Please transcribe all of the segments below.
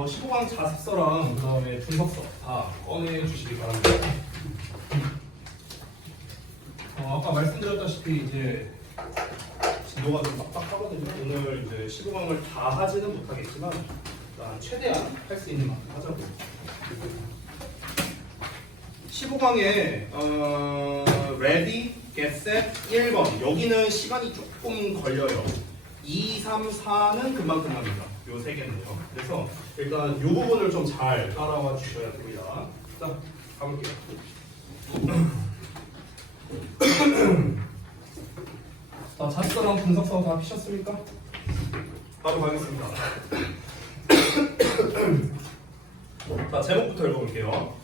15강 자습서랑 그 다음에 분석서 다 꺼내주시기 바랍니다. 아까 말씀드렸다시피 이제 진도가 좀 빡빡하거든요. 오늘 이제 15강을 다 하지는 못하겠지만 일단 최대한 할 수 있는 만큼 하자고요. 15강에 ready, get set 1번 여기는 시간이 조금 걸려요. 2, 3, 4는 금방금방입니다. 요 세 개는요. 그래서 일단 요 부분을 좀 잘 따라와 주셔야 됩니다. 자, 가볼게요. 자, 자습서랑 분석서 다 피셨습니까? 바로 가겠습니다. 자, 제목부터 읽어볼게요.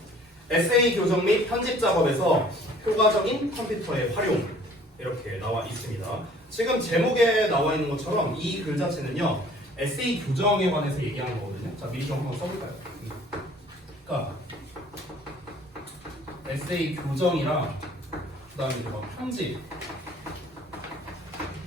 에세이 교정 및 편집 작업에서 효과적인 컴퓨터의 활용 이렇게 나와 있습니다. 지금 제목에 나와 있는 것처럼 이 글 자체는요 에세이 교정에 관해서 얘기하는 거거든요. 자, 미리 좀 한번 써볼까요? 그러니까 에세이 교정이랑 그다음에 이제 편집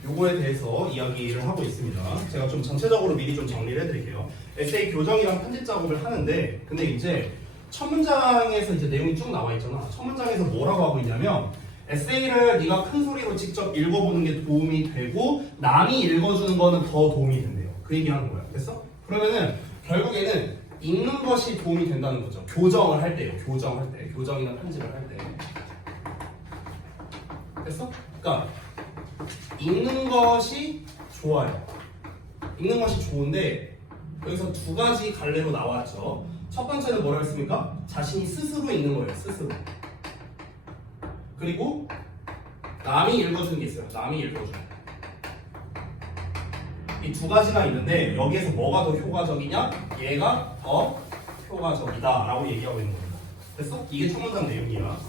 요거에 대해서 이야기를 하고 있습니다. 제가 좀 전체적으로 미리 좀 정리를 해드릴게요. 에세이 교정이랑 편집 작업을 하는데 근데 이제 첫 문장에서 이제 내용이 쭉 나와 있잖아. 첫 문장에서 뭐라고 하고 있냐면 에세이를 네가 큰 소리로 직접 읽어보는 게 도움이 되고 남이 읽어주는 거는 더 도움이 된대요. 그 얘기하는 거야. 됐어? 그러면은 결국에는 읽는 것이 도움이 된다는 거죠. 교정을 할 때요. 교정할 때. 교정이나 편집을 할 때. 됐어? 그러니까 읽는 것이 좋아요. 읽는 것이 좋은데 여기서 두 가지 갈래로 나왔죠. 첫 번째는 뭐라고 했습니까? 자신이 스스로 읽는 거예요. 스스로. 그리고 남이 읽어주는 게 있어요. 남이 읽어주는 거. 이 두 가지가 있는데 여기에서 뭐가 더 효과적이냐? 얘가 더 효과적이다 라고 얘기하고 있는 겁니다. 됐어? 이게 첫 문장 내용이야.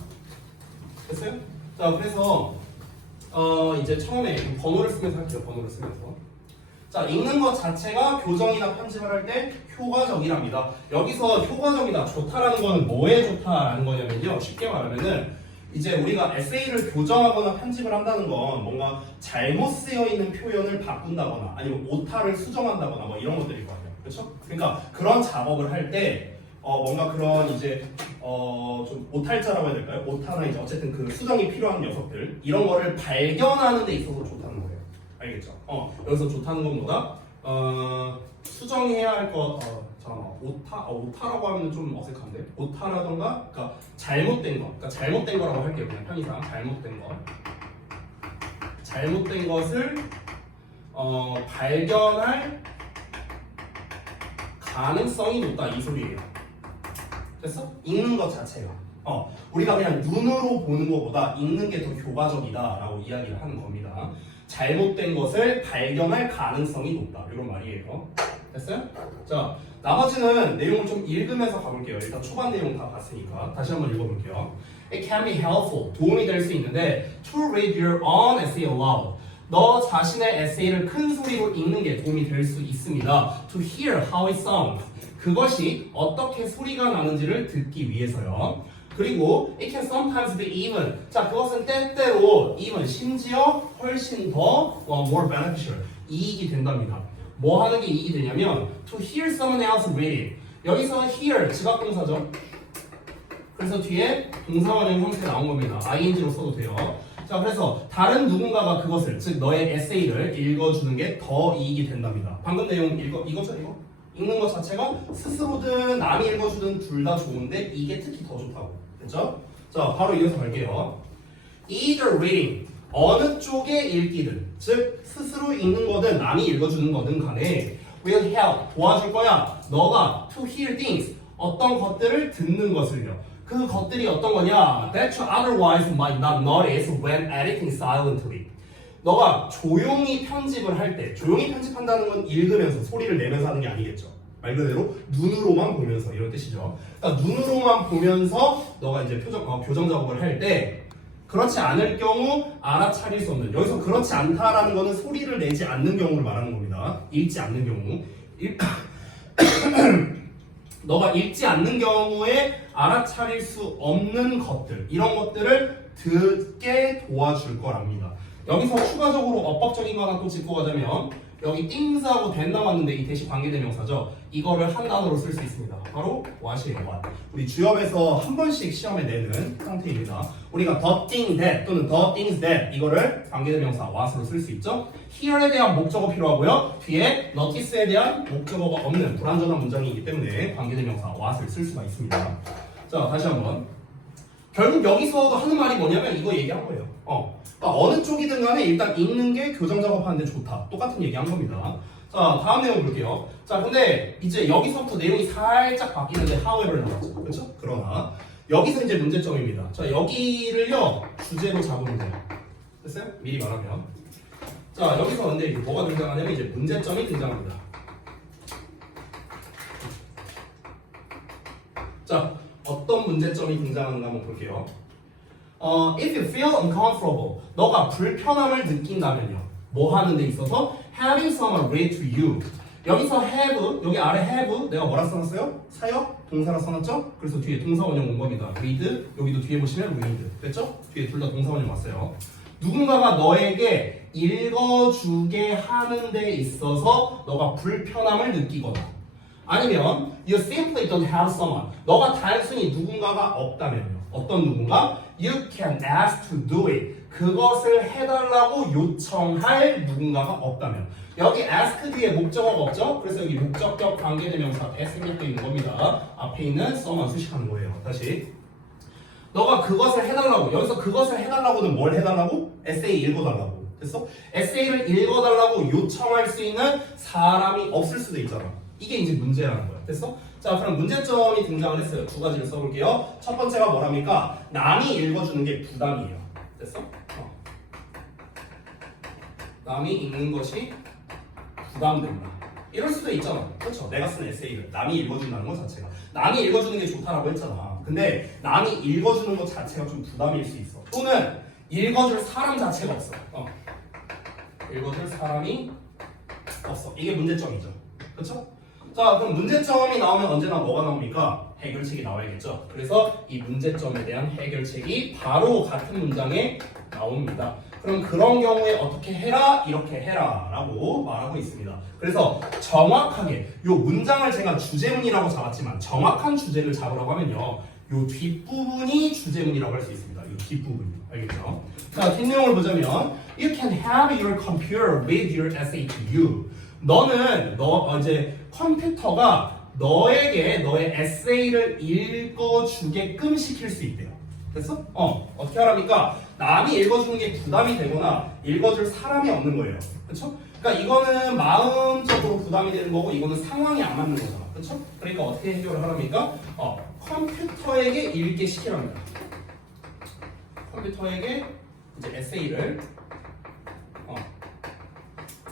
됐어요? 자, 그래서 이제 처음에 번호를 쓰면서 할게요. 번호를 쓰면서. 자, 읽는 것 자체가 교정이나 편집을 할 때 효과적이랍니다. 여기서 효과적이다, 좋다라는 거는 뭐에 좋다라는 거냐면요. 쉽게 말하면은 이제 우리가 에세이를 교정하거나 편집을 한다는 건 뭔가 잘못 쓰여 있는 표현을 바꾼다거나 아니면 오타를 수정한다거나 뭐 이런 것들일 거 아니에요. 그렇죠? 그러니까 그런 작업을 할 때 뭔가 그런 이제 좀 오탈자라고 해야 될까요? 오타나 이제 어쨌든 그 수정이 필요한 녀석들 이런 거를 발견하는 데 있어서 좋다는 거예요. 알겠죠? 여기서 좋다는 건 뭐다? 수정해야 할 것, 잠깐만, 오타라고 하면 좀 어색한데? 오타라던가, 그러니까 잘못된 거, 그러니까 잘못된 거라고 할게요. 그냥 편의상 잘못된 거, 잘못된 것을 발견할 가능성이 높다 이 소리예요. 됐어? 읽는 것 자체가. 우리가 그냥 눈으로 보는 것보다 읽는 게 더 효과적이다라고 이야기를 하는 겁니다. 잘못된 것을 발견할 가능성이 높다. 이런 말이에요. 됐어요? 자, 나머지는 내용을 좀 읽으면서 가볼게요. 일단 초반 내용 다 봤으니까 다시 한번 읽어볼게요. It can be helpful. 도움이 될 수 있는데 to read your own essay aloud. 너 자신의 에세이를 큰 소리로 읽는 게 도움이 될 수 있습니다. To hear how it sounds. 그것이 어떻게 소리가 나는지를 듣기 위해서요. 그리고 it can sometimes be even. 자, 그것은 때때로 even 심지어 훨씬 더 more beneficial. 이익이 된답니다. 뭐 하는 게 이익이 되냐면 to hear someone else read it. 여기서 hear 지각동사죠. 그래서 뒤에 동사원의 형태 나온 겁니다. ing로 써도 돼요. 자, 그래서 다른 누군가가 그것을 즉 너의 에세이를 읽어주는 게 더 이익이 된답니다. 방금 내용 이거죠 이거? 읽는 것 자체가 스스로든 남이 읽어주든 둘 다 좋은데 이게 특히 더 좋다고. 됐죠? 자, 바로 이어서 갈게요. Either reading, 어느 쪽의 읽기든, 즉 스스로 읽는 거든 남이 읽어주는 거든 간에 will help, 도와줄 거야. 너가 to hear things, 어떤 것들을 듣는 것을요. 그 것들이 어떤 거냐? That you otherwise might not notice when editing silently. 너가 조용히 편집을 할 때, 조용히 편집한다는 건 읽으면서 소리를 내면서 하는 게 아니겠죠. 말 그대로 눈으로만 보면서 이런 뜻이죠. 그러니까 눈으로만 보면서 너가 이제 교정 작업을 할 때 그렇지 않을 경우 알아차릴 수 없는, 여기서 그렇지 않다라는 거는 소리를 내지 않는 경우를 말하는 겁니다. 읽지 않는 경우. 너가 읽지 않는 경우에 알아차릴 수 없는 것들, 이런 것들을 듣게 도와줄 거랍니다. 여기서 추가적으로 어법적인 거 하나 또 짚고 가자면 여기 things하고 that 나왔는데 이 that이 관계대명사죠. 이거를 한 단어로 쓸 수 있습니다. 바로 what이에요. what. 우리 주협에서 한 번씩 시험에 내는 상태입니다. 우리가 the thing that 또는 the things that 이거를 관계대명사 what으로 쓸 수 있죠. here에 대한 목적어 필요하고요. 뒤에 notice에 대한 목적어가 없는 불완전한 문장이기 때문에 관계대명사 what을 쓸 수가 있습니다. 자, 다시 한번. 결국 여기서도 하는 말이 뭐냐면 이거 얘기한 거예요. 그러니까 어느 쪽이든 간에 일단 읽는 게 교정 작업하는데 좋다. 똑같은 얘기한 겁니다. 자, 다음 내용 볼게요. 자, 근데 이제 여기서부터 내용이 살짝 바뀌는데 however 나왔죠. 그렇죠? 그러나 여기서 이제 문제점입니다. 자, 여기를요 주제로 잡으면 돼요. 됐어요? 미리 말하면. 자, 여기서 근데 이제 뭐가 등장하냐면 이제 문제점이 등장합니다. 자, 어떤 문제점이 등장하는가 한번 볼게요. If you feel uncomfortable, 너가 불편함을 느낀다면요. 뭐 하는 데 있어서 having someone read to you. 여기서 have, 여기 아래 have 내가 뭐라 써놨어요? 사역, 동사라 써놨죠? 그래서 뒤에 동사 원형 온 겁니다. read, 여기도 뒤에 보시면 read. 됐죠? 뒤에 둘 다 동사 원형 왔어요. 누군가가 너에게 읽어주게 하는 데 있어서 너가 불편함을 느끼거나 아니면 you simply don't have someone. 너가 단순히 누군가가 없다면요. 어떤 누군가? You can ask to do it. 그것을 해달라고 요청할 누군가가 없다면. 여기 ask 뒤에 목적어가 없죠? 그래서 여기 목적격 관계대명사 대 생략되어 있는 겁니다. 앞에 있는 someone 수식하는 거예요. 다시. 너가 그것을 해달라고. 여기서 그것을 해달라고는 뭘 해달라고? 에세이 읽어달라고. 됐어? 에세이를 읽어달라고 요청할 수 있는 사람이 없을 수도 있잖아. 이게 이제 문제라는 거야. 됐어? 자, 그럼 문제점이 등장을 했어요. 두 가지를 써볼게요. 첫 번째가 뭐랍니까? 남이 읽어주는 게 부담이에요. 됐어? 남이 읽는 것이 부담된다. 이럴 수도 있잖아. 그렇죠? 내가 쓴 에세이를 남이 읽어준다는 것 자체가. 남이 읽어주는 게 좋다라고 했잖아. 근데 남이 읽어주는 것 자체가 좀 부담일 수 있어. 또는 읽어줄 사람 자체가 없어. 읽어줄 사람이 없어. 이게 문제점이죠. 그렇죠? 자, 그럼 문제점이 나오면 언제나 뭐가 나옵니까? 해결책이 나와야겠죠. 그래서 이 문제점에 대한 해결책이 바로 같은 문장에 나옵니다. 그럼 그런 경우에 어떻게 해라? 이렇게 해라 라고 말하고 있습니다. 그래서 정확하게 이 문장을 제가 주제문이라고 잡았지만 정확한 주제를 잡으라고 하면요, 요 뒷부분이 주제문이라고 할 수 있습니다. 요 뒷부분이. 알겠죠? 자, 뒷내용을 보자면 You can have your computer read your essay to you. 너는 이제 컴퓨터가 너에게 너의 에세이를 읽어주게끔 시킬 수 있대요. 됐어? 어떻게 하랍니까? 남이 읽어주는 게 부담이 되거나 읽어줄 사람이 없는 거예요. 그렇죠? 그러니까 이거는 마음적으로 부담이 되는 거고 이거는 상황이 안 맞는 거잖아. 그렇죠? 그러니까 어떻게 해결을 하랍니까? 컴퓨터에게 읽게 시키랍니다. 컴퓨터에게 이제 에세이를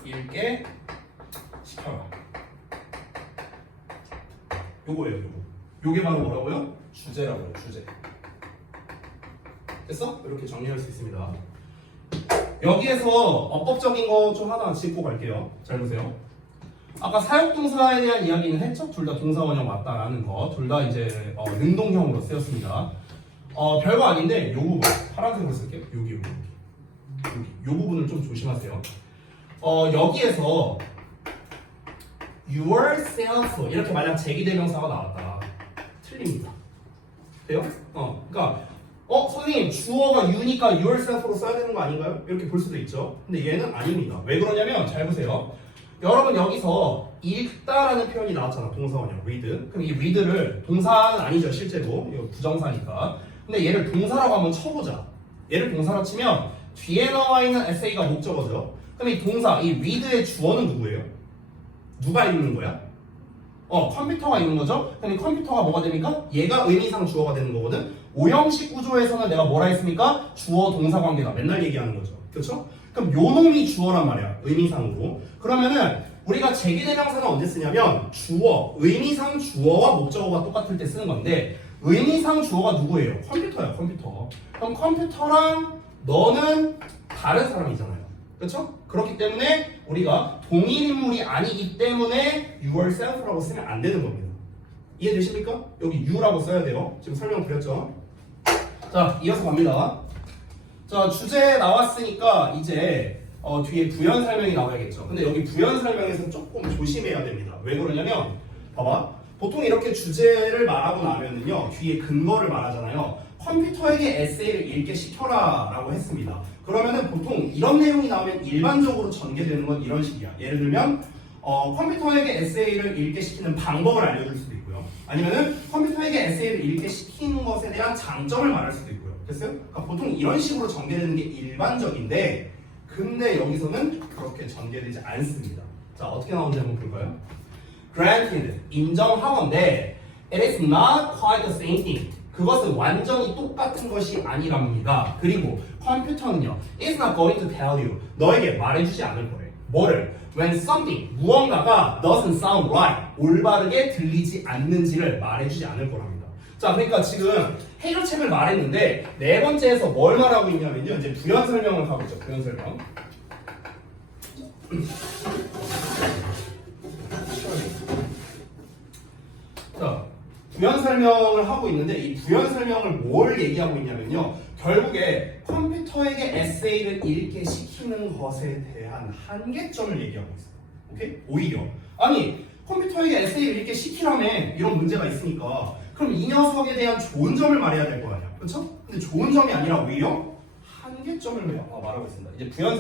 읽게 시켜라. 요거예요, 요거. 요게 바로 뭐라고요? 주제라고요, 주제. 됐어? 이렇게 정리할 수 있습니다. 여기에서 어법적인 거 좀 하나 짚고 갈게요. 잘 보세요. 아까 사역동사에 대한 이야기는 했죠? 둘 다 동사 원형 맞다라는 거. 둘 다 이제 능동형으로 쓰였습니다. 별거 아닌데 요 부분 파란색으로 쓸게요. 여기. 요 부분을 좀 조심하세요. 여기에서 yourself 이렇게 만약 제기대명사가 나왔다. 틀립니다. 돼요? 그러니까 선생님 주어가 you니까 yourself로 써야 되는 거 아닌가요? 이렇게 볼 수도 있죠. 근데 얘는 아닙니다. 왜 그러냐면 잘 보세요. 여러분 여기서 읽다라는 표현이 나왔잖아. 동사원형 read. 그럼 이 read를 동사는 아니죠 실제로. 이거 부정사니까. 근데 얘를 동사라고 한번 쳐보자. 얘를 동사로 치면 뒤에 나와 있는 에세이가 목적어죠. 그럼 이 동사, 이 read의 주어는 누구예요? 누가 읽는 거야? 컴퓨터가 읽는 거죠? 그럼 이 컴퓨터가 뭐가 됩니까? 얘가 의미상 주어가 되는 거거든? 오형식 구조에서는 내가 뭐라 했습니까? 주어 동사 관계다. 맨날 얘기하는 거죠. 그렇죠? 그럼 요 놈이 주어란 말이야. 의미상으로. 그러면은 우리가 제기대명사는 언제 쓰냐면 주어, 의미상 주어와 목적어가 똑같을 때 쓰는 건데 의미상 주어가 누구예요? 컴퓨터야, 컴퓨터. 그럼 컴퓨터랑 너는 다른 사람이잖아요. 그렇죠? 그렇기 때문에 우리가 동일 인물이 아니기 때문에 yourself라고 쓰면 안 되는 겁니다. 이해되십니까? 여기 you라고 써야 돼요. 지금 설명드렸죠? 자, 이어서 갑니다. 자, 주제 나왔으니까 이제 뒤에 부연 설명이 나와야겠죠. 근데 여기 부연 설명에서는 조금 조심해야 됩니다. 왜 그러냐면 봐봐. 보통 이렇게 주제를 말하고 나면은요 뒤에 근거를 말하잖아요. 컴퓨터에게 에세이를 읽게 시켜라 라고 했습니다. 그러면은 보통 이런 내용이 나오면 일반적으로 전개되는 건 이런 식이야. 예를 들면 컴퓨터에게 에세이를 읽게 시키는 방법을 알려줄 수도 있고요. 아니면은 컴퓨터에게 에세이를 읽게 시키는 것에 대한 장점을 말할 수도 있고요. 됐어요? 그러니까 보통 이런 식으로 전개되는 게 일반적인데 근데 여기서는 그렇게 전개되지 않습니다. 자, 어떻게 나오는지 한번 볼까요? Granted, 인정하건대 it is not quite the same thing. 그것은 완전히 똑같은 것이 아니랍니다. 그리고 컴퓨터는요 it's not going to tell you. 너에게 말해주지 않을 거래. 뭐를? When something, 무언가가 doesn't sound right. 올바르게 들리지 않는지를 말해주지 않을 거랍니다. 자, 그러니까 지금 해결책을 말했는데 네 번째에서 뭘 말하고 있냐면요. 이제 부연 설명을 하고 있죠. 부연 설명. 자, 부연 설명을 하고 있는데 이 부연 설명을 뭘 얘기하고 있냐면요. 결국에 컴퓨터에게 에세이를 읽게 시키는 것에 대한 한계점을 얘기하고 있어요. 오케이? 오히려 아니 컴퓨터에게 에세이를 읽게 시키라며 이런 문제가 있으니까 그럼 이 녀석에 대한 좋은 점을 말해야 될 거 아니야. 그렇죠? 근데 좋은 점이 아니라 오히려 한계점을 말하고 있습니다. 이제 부연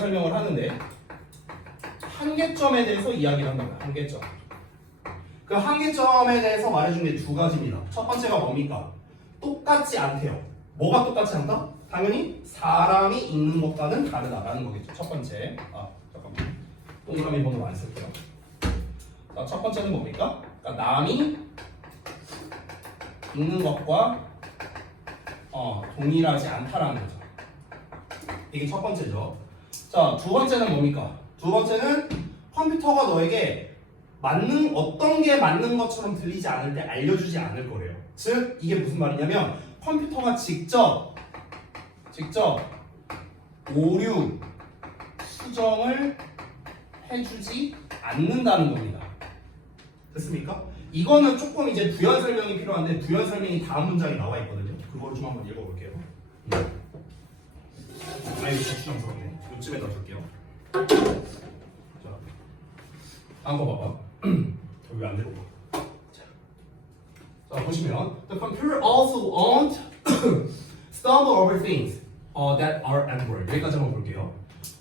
설명을 하는데 한계점에 대해서 이야기를 한다. 한계점. 그 한계점에 대해서 말해준 게 두 가지입니다. 첫 번째가 뭡니까? 똑같지 않대요. 뭐가 똑같지 않다? 당연히 사람이 읽는 것과는 다르다라는 거겠죠. 첫 번째. 잠깐만. 동그라미 번호 안 쓸게요. 자, 첫 번째는 뭡니까? 그러니까 남이 읽는 것과 동일하지 않다라는 거죠. 이게 첫 번째죠. 자, 두 번째는 뭡니까? 두 번째는 컴퓨터가 너에게 어떤 게 맞는 것처럼 들리지 않을 때 알려주지 않을 거래요. 즉 이게 무슨 말이냐면 컴퓨터가 직접 오류 수정을 해주지 않는다는 겁니다. 됐습니까? 이거는 조금 이제 부연 설명이 필요한데 부연 설명이 다음 문장에 나와 있거든요. 그걸 좀 한번 읽어볼게요. 이거 주장스럽네. 이쯤에다 둘게요. 자, 다음 거 봐봐. 왜 안 들어가? 자, 보시면 the computer also won't stumble over things that are awkward. 여기까지 한번 볼게요.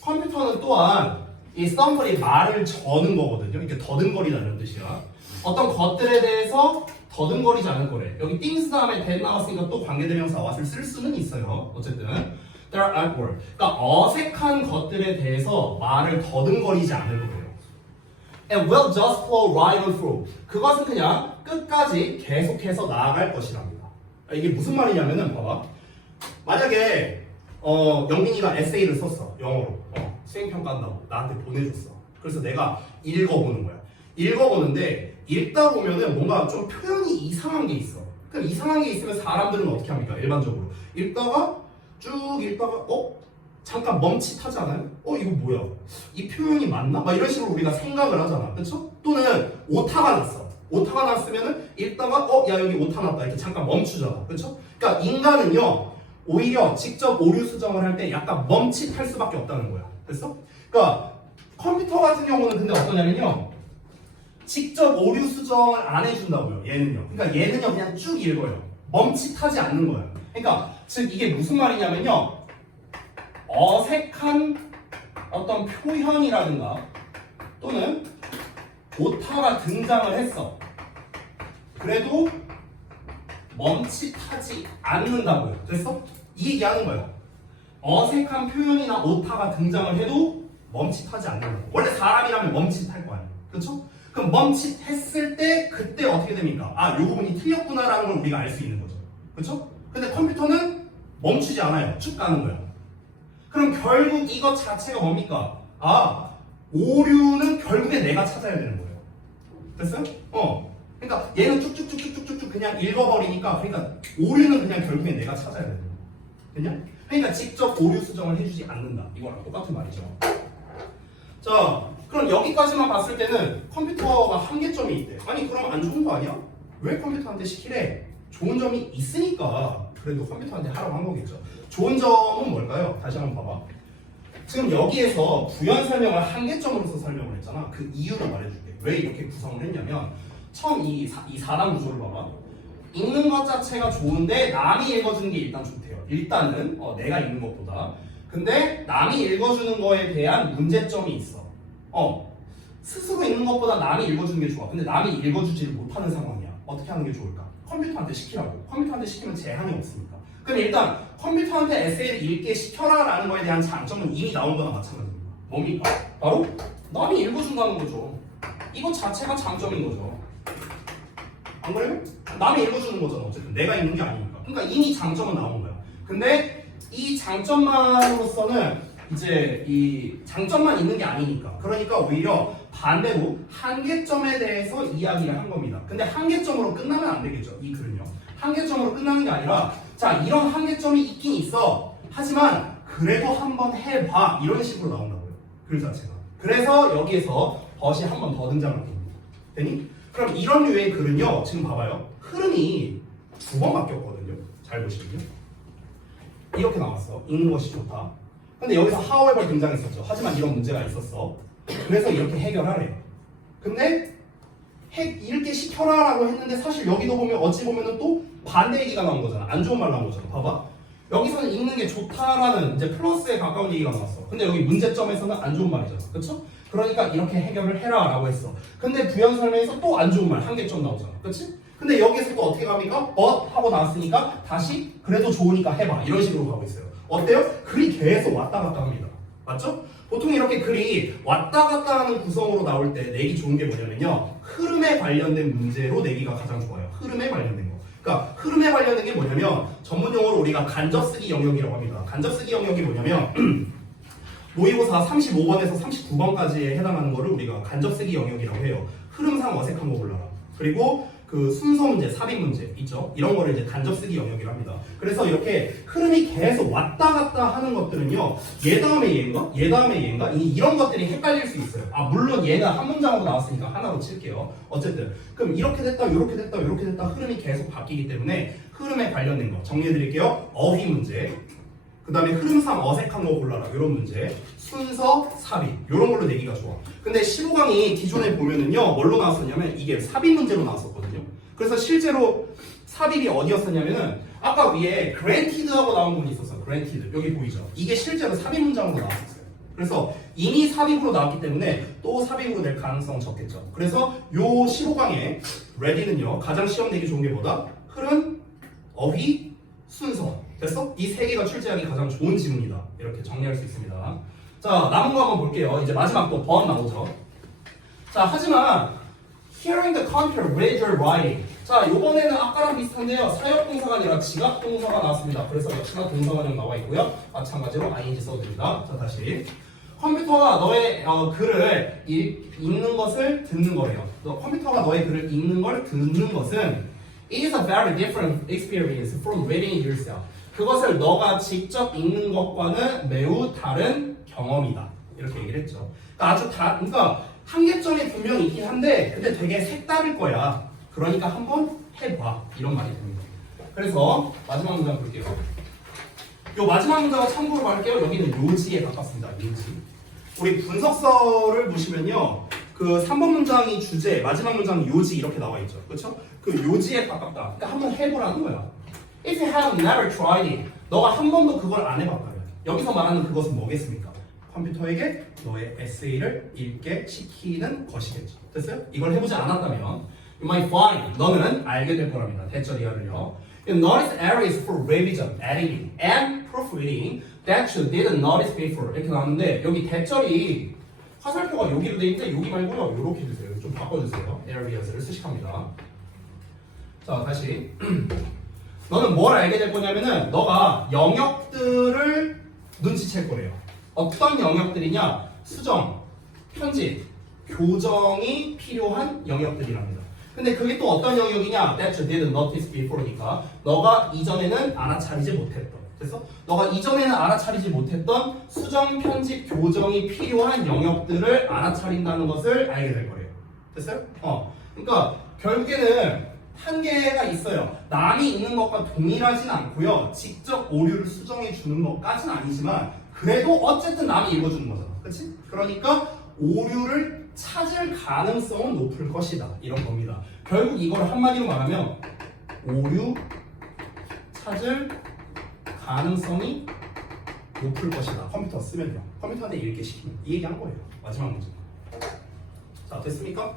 컴퓨터는 또한 이 stumble이 말을 저는 거거든요. 이렇게 더듬거리다는 뜻이야. 어떤 것들에 대해서 더듬거리지 않을 거래. 여기 things 다음에 that 나왔으니까 또 관계대명사 what을 쓸 수는 있어요. 어쨌든 that are awkward. 그러니까 어색한 것들에 대해서 말을 더듬거리지 않을 거예요. And will just flow right on through. 그것은 그냥 끝까지 계속해서 나아갈 것이랍니다. 이게 무슨 말이냐면은 봐봐. 만약에 영민이가 에세이를 썼어. 영어로. 수행평가 한다고 나한테 보내줬어. 그래서 내가 읽어보는 거야. 읽어보는데 읽다 보면은 뭔가 좀 표현이 이상한 게 있어. 그럼 이상한 게 있으면 사람들은 어떻게 합니까? 일반적으로 읽다가 쭉 읽다가 잠깐 멈칫하지 않아요? 이거 뭐야? 이 표현이 맞나? 막 이런 식으로 우리가 생각을 하잖아. 그쵸? 또는 오타가 났어. 오타가 났으면은 읽다가 야 여기 오타 났다 이렇게 잠깐 멈추잖아. 그쵸? 그러니까 인간은요 오히려 직접 오류 수정을 할 때 약간 멈칫할 수밖에 없다는 거야. 됐어? 그러니까 컴퓨터 같은 경우는 근데 어떠냐면요 직접 오류 수정을 안 해준다고요. 얘는요. 그러니까 얘는요 그냥 쭉 읽어요. 멈칫하지 않는 거예요. 그러니까 즉 이게 무슨 말이냐면요 어색한 어떤 표현이라든가 또는 오타가 등장을 했어. 그래도 멈칫하지 않는다고요. 됐어? 이 얘기하는 거예요. 어색한 표현이나 오타가 등장을 해도 멈칫하지 않는다고. 원래 사람이라면 멈칫할 거 아니에요. 그렇죠? 그럼 멈칫했을 때 그때 어떻게 됩니까? 이 부분이 틀렸구나라는 걸 우리가 알 수 있는 거죠. 그렇죠? 근데 컴퓨터는 멈추지 않아요. 쭉 가는 거예요. 그럼 결국 이것 자체가 뭡니까? 오류는 결국에 내가 찾아야 되는 거예요. 됐어요? 그러니까 얘는 쭉쭉쭉쭉쭉쭉 그냥 읽어버리니까 그러니까 오류는 그냥 결국에 내가 찾아야 되는 거예요. 됐냐? 그러니까 직접 오류 수정을 해주지 않는다. 이거랑 똑같은 말이죠. 자, 그럼 여기까지만 봤을 때는 컴퓨터가 한계점이 있대. 아니 그럼 안 좋은 거 아니야? 왜 컴퓨터한테 시키래? 좋은 점이 있으니까 그래도 컴퓨터한테 하라고 한 거겠죠. 좋은 점은 뭘까요? 다시 한번 봐봐. 지금 여기에서 부연 설명을 한계점으로서 설명을 했잖아. 그 이유를 말해줄게. 왜 이렇게 구성을 했냐면 처음 이 4단 구조를 봐봐. 읽는 것 자체가 좋은데 남이 읽어주는 게 일단 좋대요. 일단은 내가 읽는 것보다. 근데 남이 읽어주는 거에 대한 문제점이 있어. 스스로 읽는 것보다 남이 읽어주는 게 좋아. 근데 남이 읽어주지를 못하는 상황이야. 어떻게 하는 게 좋을까? 컴퓨터한테 시키라고. 컴퓨터한테 시키면 제한이 없으니까. 그럼 일단 컴퓨터한테 에세이를 읽게 시켜라 라는 거에 대한 장점은 이미 나온 거나 마찬가지입니다. 뭡니까? 바로 남이 읽어준다는 거죠. 이거 자체가 장점인 거죠. 안 그래요? 남이 읽어주는 거잖아. 어쨌든 내가 읽는 게 아니니까. 그러니까 이미 장점은 나온 거야. 근데 이 장점만으로서는 이제 이 장점만 있는 게 아니니까. 그러니까 오히려 반대로 한계점에 대해서 이야기를 한 겁니다. 근데 한계점으로 끝나면 안 되겠죠. 이 글은요. 한계점으로 끝나는 게 아니라 자 이런 한계점이 있긴 있어. 하지만 그래도 한번 해봐. 이런 식으로 나온다고요. 글 자체가. 그래서 여기에서 벗이 한 번 더 등장할 겁니다. 되니? 그럼 이런 류의 글은요. 지금 봐봐요. 흐름이 두 번 바뀌었거든요. 잘 보시면요. 이렇게 나왔어. 읽는 것이 좋다. 근데 여기서 however 등장했었죠. 하지만 이런 문제가 있었어. 그래서 이렇게 해결하래요. 근데 읽게 시켜라라고 했는데 사실 여기도 보면 어찌 보면은 또 반대 얘기가 나온 거잖아. 안 좋은 말 나온 거잖아. 봐봐. 여기서는 읽는 게 좋다라는 이제 플러스에 가까운 얘기가 나왔어. 근데 여기 문제점에서는 안 좋은 말이잖아. 그렇죠? 그러니까 이렇게 해결을 해라라고 했어. 근데 부연 설명에서 또 안 좋은 말 한계점 나오잖아. 그렇지? 근데 여기서 또 어떻게 갑니까? but 하고 나왔으니까 다시 그래도 좋으니까 해봐. 이런 식으로 가고 있어요. 어때요? 글이 계속 왔다 갔다 합니다. 맞죠? 보통 이렇게 글이 왔다 갔다 하는 구성으로 나올 때 내기 좋은 게 뭐냐면요. 흐름에 관련된 문제로 내기가 가장 좋아요. 흐름에 관련된 거. 그러니까 흐름에 관련된 게 뭐냐면 전문용어로 우리가 간접쓰기 영역이라고 합니다. 간접쓰기 영역이 뭐냐면 모의고사 35번에서 39번까지에 해당하는 거를 우리가 간접쓰기 영역이라고 해요. 흐름상 어색한 거 골라라. 그리고 그 순서 문제, 삽입 문제 있죠? 이런 거를 이제 간접쓰기 영역이라고 합니다. 그래서 이렇게 흐름이 계속 왔다 갔다 하는 것들은요, 얘 다음에 얘인가? 얘 다음에 얘인가? 이런 것들이 헷갈릴 수 있어요. 물론 얘가 한 문장으로 나왔으니까 하나로 칠게요. 어쨌든. 그럼 이렇게 됐다, 이렇게 됐다, 이렇게 됐다, 흐름이 계속 바뀌기 때문에 흐름에 관련된 거 정리해드릴게요. 어휘 문제. 그 다음에 흐름상 어색한 거 골라라. 이런 문제. 순서, 삽입. 이런 걸로 내기가 좋아. 근데 15강이 기존에 보면은요, 뭘로 나왔었냐면 이게 삽입 문제로 나왔었거든요. 그래서 실제로 삽입이 어디였었냐면은 아까 위에 granted 하고 나온 부분이 있었어. granted. 여기 보이죠? 이게 실제로 삽입 문장으로 나왔었어요. 그래서 이미 삽입으로 나왔기 때문에 또 삽입으로 낼 가능성은 적겠죠. 그래서 요 15강의 ready는요, 가장 시험 내기 좋은 게 뭐다? 흐름, 어휘, 순서. 됐어? 이 세 개가 출제하기 가장 좋은 지문이다. 이렇게 정리할 수 있습니다. 자, 남은 거 한번 볼게요. 이제 마지막 또 번 나오죠. 자, 하지만 hearing the content with your writing. 자, 요번에는 아까랑 비슷한데요. 사역 동사가 아니라 지각 동사가 나왔습니다. 그래서 역시나 동사관형 나와 있고요. 마찬가지로 ing 써도 됩니다. 자, 다시. 컴퓨터가 너의 글을 읽는 것을 듣는 거예요. 컴퓨터가 너의 글을 읽는 걸 듣는 것은 it is a very different experience from reading it yourself. 그것을 너가 직접 읽는 것과는 매우 다른 경험이다. 이렇게 얘기를 했죠. 그러니까 한계점이 분명히 있긴 한데 근데 되게 색다를 거야. 그러니까 한번 해봐. 이런 말이 됩니다. 그래서 마지막 문장 볼게요. 요 마지막 문장은 참고로 말할게요. 여기는 요지에 가깝습니다. 요지. 우리 분석서를 보시면요. 그 3번 문장이 주제, 마지막 문장은 요지 이렇게 나와 있죠. 그렇죠? 그 요지에 가깝다. 그러니까 한번 해보라는 거야. If you have never tried it, 너가 한 번도 그걸 안 해봤다면 여기서 말하는 그것은 뭐겠습니까? 컴퓨터에게 너의 에세이를 읽게 시키는 것이겠죠. 됐어요? 이걸 해보지 않았다면 You might find, 너는 알게 될 거랍니다. 대절 이하를요. You notice areas for revision, editing, and proofreading that you didn't notice before. 이렇게 나왔는데 여기 대절이 화살표가 여기로 돼 있는데 여기 말고요. 이렇게 주세요. 좀 바꿔주세요. areas를 수식합니다. 자, 다시. 너는 뭘 알게 될 거냐면은 너가 영역들을 눈치챌 거래요. 어떤 영역들이냐? 수정, 편집, 교정이 필요한 영역들이랍니다. 근데 그게 또 어떤 영역이냐? That you didn't notice before니까 너가 이전에는 알아차리지 못했던. 그래서 너가 이전에는 알아차리지 못했던 수정, 편집, 교정이 필요한 영역들을 알아차린다는 것을 알게 될 거래요. 됐어요? 그러니까 결국에는 한계가 있어요. 남이 읽는 것과 동일하진 않고요. 직접 오류를 수정해 주는 것까지는 아니지만 그래도 어쨌든 남이 읽어주는 거잖아. 그치? 그러니까 오류를 찾을 가능성은 높을 것이다. 이런 겁니다. 결국 이걸 한마디로 말하면 오류 찾을 가능성이 높을 것이다. 컴퓨터 쓰면요. 컴퓨터한테 읽게 시키면 이 얘기 한 거예요. 마지막 문제. 자, 됐습니까?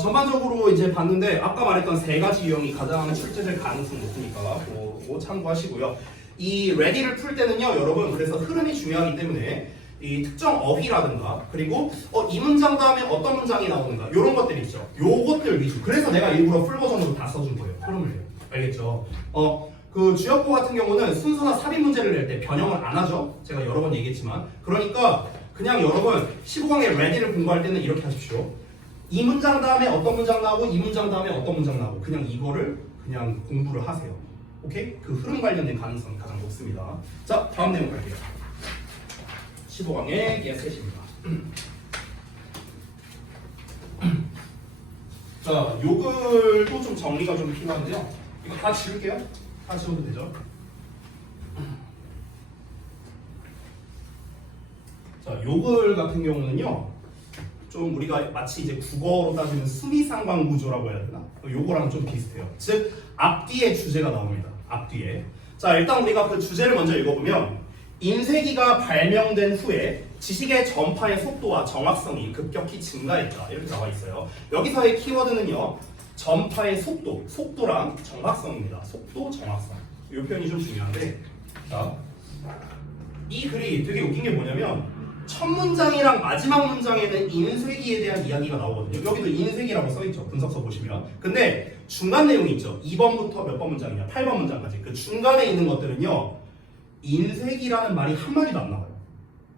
전반적으로 이제 봤는데 아까 말했던 세 가지 유형이 가장 출제될 가능성이 높으니까 그거 참고하시고요. 이 ready를 풀 때는요, 여러분 그래서 흐름이 중요하기 때문에 이 특정 어휘라든가 그리고 이 문장 다음에 어떤 문장이 나오는가 이런 것들 있죠. 요것들 위주. 그래서 내가 일부러 풀 버전으로 다 써준 거예요. 흐름을. 알겠죠? 그 주역고 같은 경우는 순서나 삽입 문제를 낼 때 변형을 안 하죠. 제가 여러 번 얘기했지만. 그러니까 그냥 여러분 15강의 ready를 공부할 때는 이렇게 하십시오. 이 문장 다음에 어떤 문장 나오고 이 문장 다음에 어떤 문장 나오고 그냥 이거를 그냥 공부를 하세요. 오케이? 그 흐름 관련된 가능성이 가장 높습니다. 자, 다음 내용 갈게요. 15강의 예셋입니다. 자, 요글도 좀 정리가 좀 필요한데요. 이거 다 지울게요. 다 지워도 되죠? 자, 요글 같은 경우는요. 좀 우리가 마치 이제 국어로 따지면 수미상관 구조라고 해야 되나? 요거랑 좀 비슷해요. 즉 앞뒤에 주제가 나옵니다. 앞뒤에. 자, 일단 우리가 그 주제를 먼저 읽어보면 인쇄기가 발명된 후에 지식의 전파의 속도와 정확성이 급격히 증가했다. 이렇게 나와 있어요. 여기서의 키워드는요. 전파의 속도, 속도랑 정확성입니다. 속도, 정확성. 이 표현이 좀 중요한데, 자, 이 글이 되게 웃긴 게 뭐냐면 첫 문장이랑 마지막 문장에는 인쇄기에 대한 이야기가 나오거든요. 여기도 인쇄기라고 써있죠. 분석서 보시면. 근데 중간 내용이 있죠. 2번부터 몇 번 문장이냐? 8번 문장까지. 그 중간에 있는 것들은요. 인쇄기라는 말이 한마디도 안 나와요.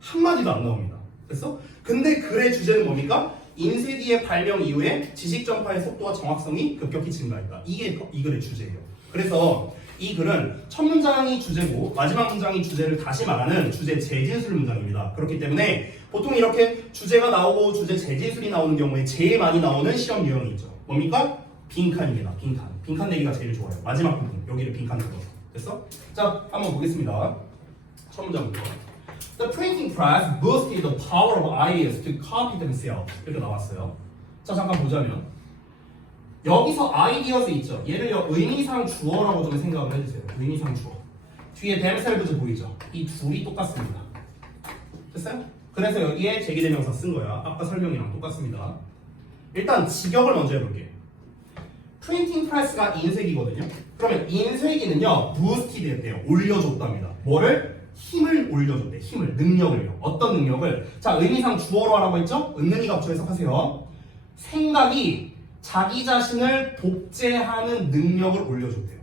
한마디도 안 나옵니다. 됐어? 근데 글의 주제는 뭡니까? 인쇄기의 발명 이후에 지식 전파의 속도와 정확성이 급격히 증가했다. 이게 이 글의 주제예요. 그래서 이 글은 첫 문장이 주제고 마지막 문장이 주제를 다시 말하는 주제 재진술 문장입니다. 그렇기 때문에 보통 이렇게 주제가 나오고 주제 재진술이 나오는 경우에 제일 많이 나오는 시험 유형이 있죠. 뭡니까? 빈칸입니다. 빈칸. 빈칸 내기가 제일 좋아요. 마지막 부분. 여기를 빈칸 넣어서. 됐어? 자, 한번 보겠습니다. 첫 문장부터. The printing press boosted the power of ideas to copy themselves. 이렇게 나왔어요. 자, 잠깐 보자면 여기서 ideas 있죠. 얘를 의미상 주어라고 좀 생각을 해주세요. 의미상 주어. 뒤에 themselves 보이죠? 이 둘이 똑같습니다. 됐어요? 그래서 여기에 제기대명사 쓴 거야. 아까 설명이랑 똑같습니다. 일단 직역을 먼저 해볼게요. 프린팅 프레스가 인쇄기거든요. 그러면 인쇄기는요, boosted 했대요. 올려줬답니다. 뭐를? 힘을 올려줬대. 힘을, 능력을요. 어떤 능력을? 자, 의미상 주어로 하라고 했죠? 은능이가 붙여 해석하세요. 생각이 자기 자신을 복제하는 능력을 올려줬대요.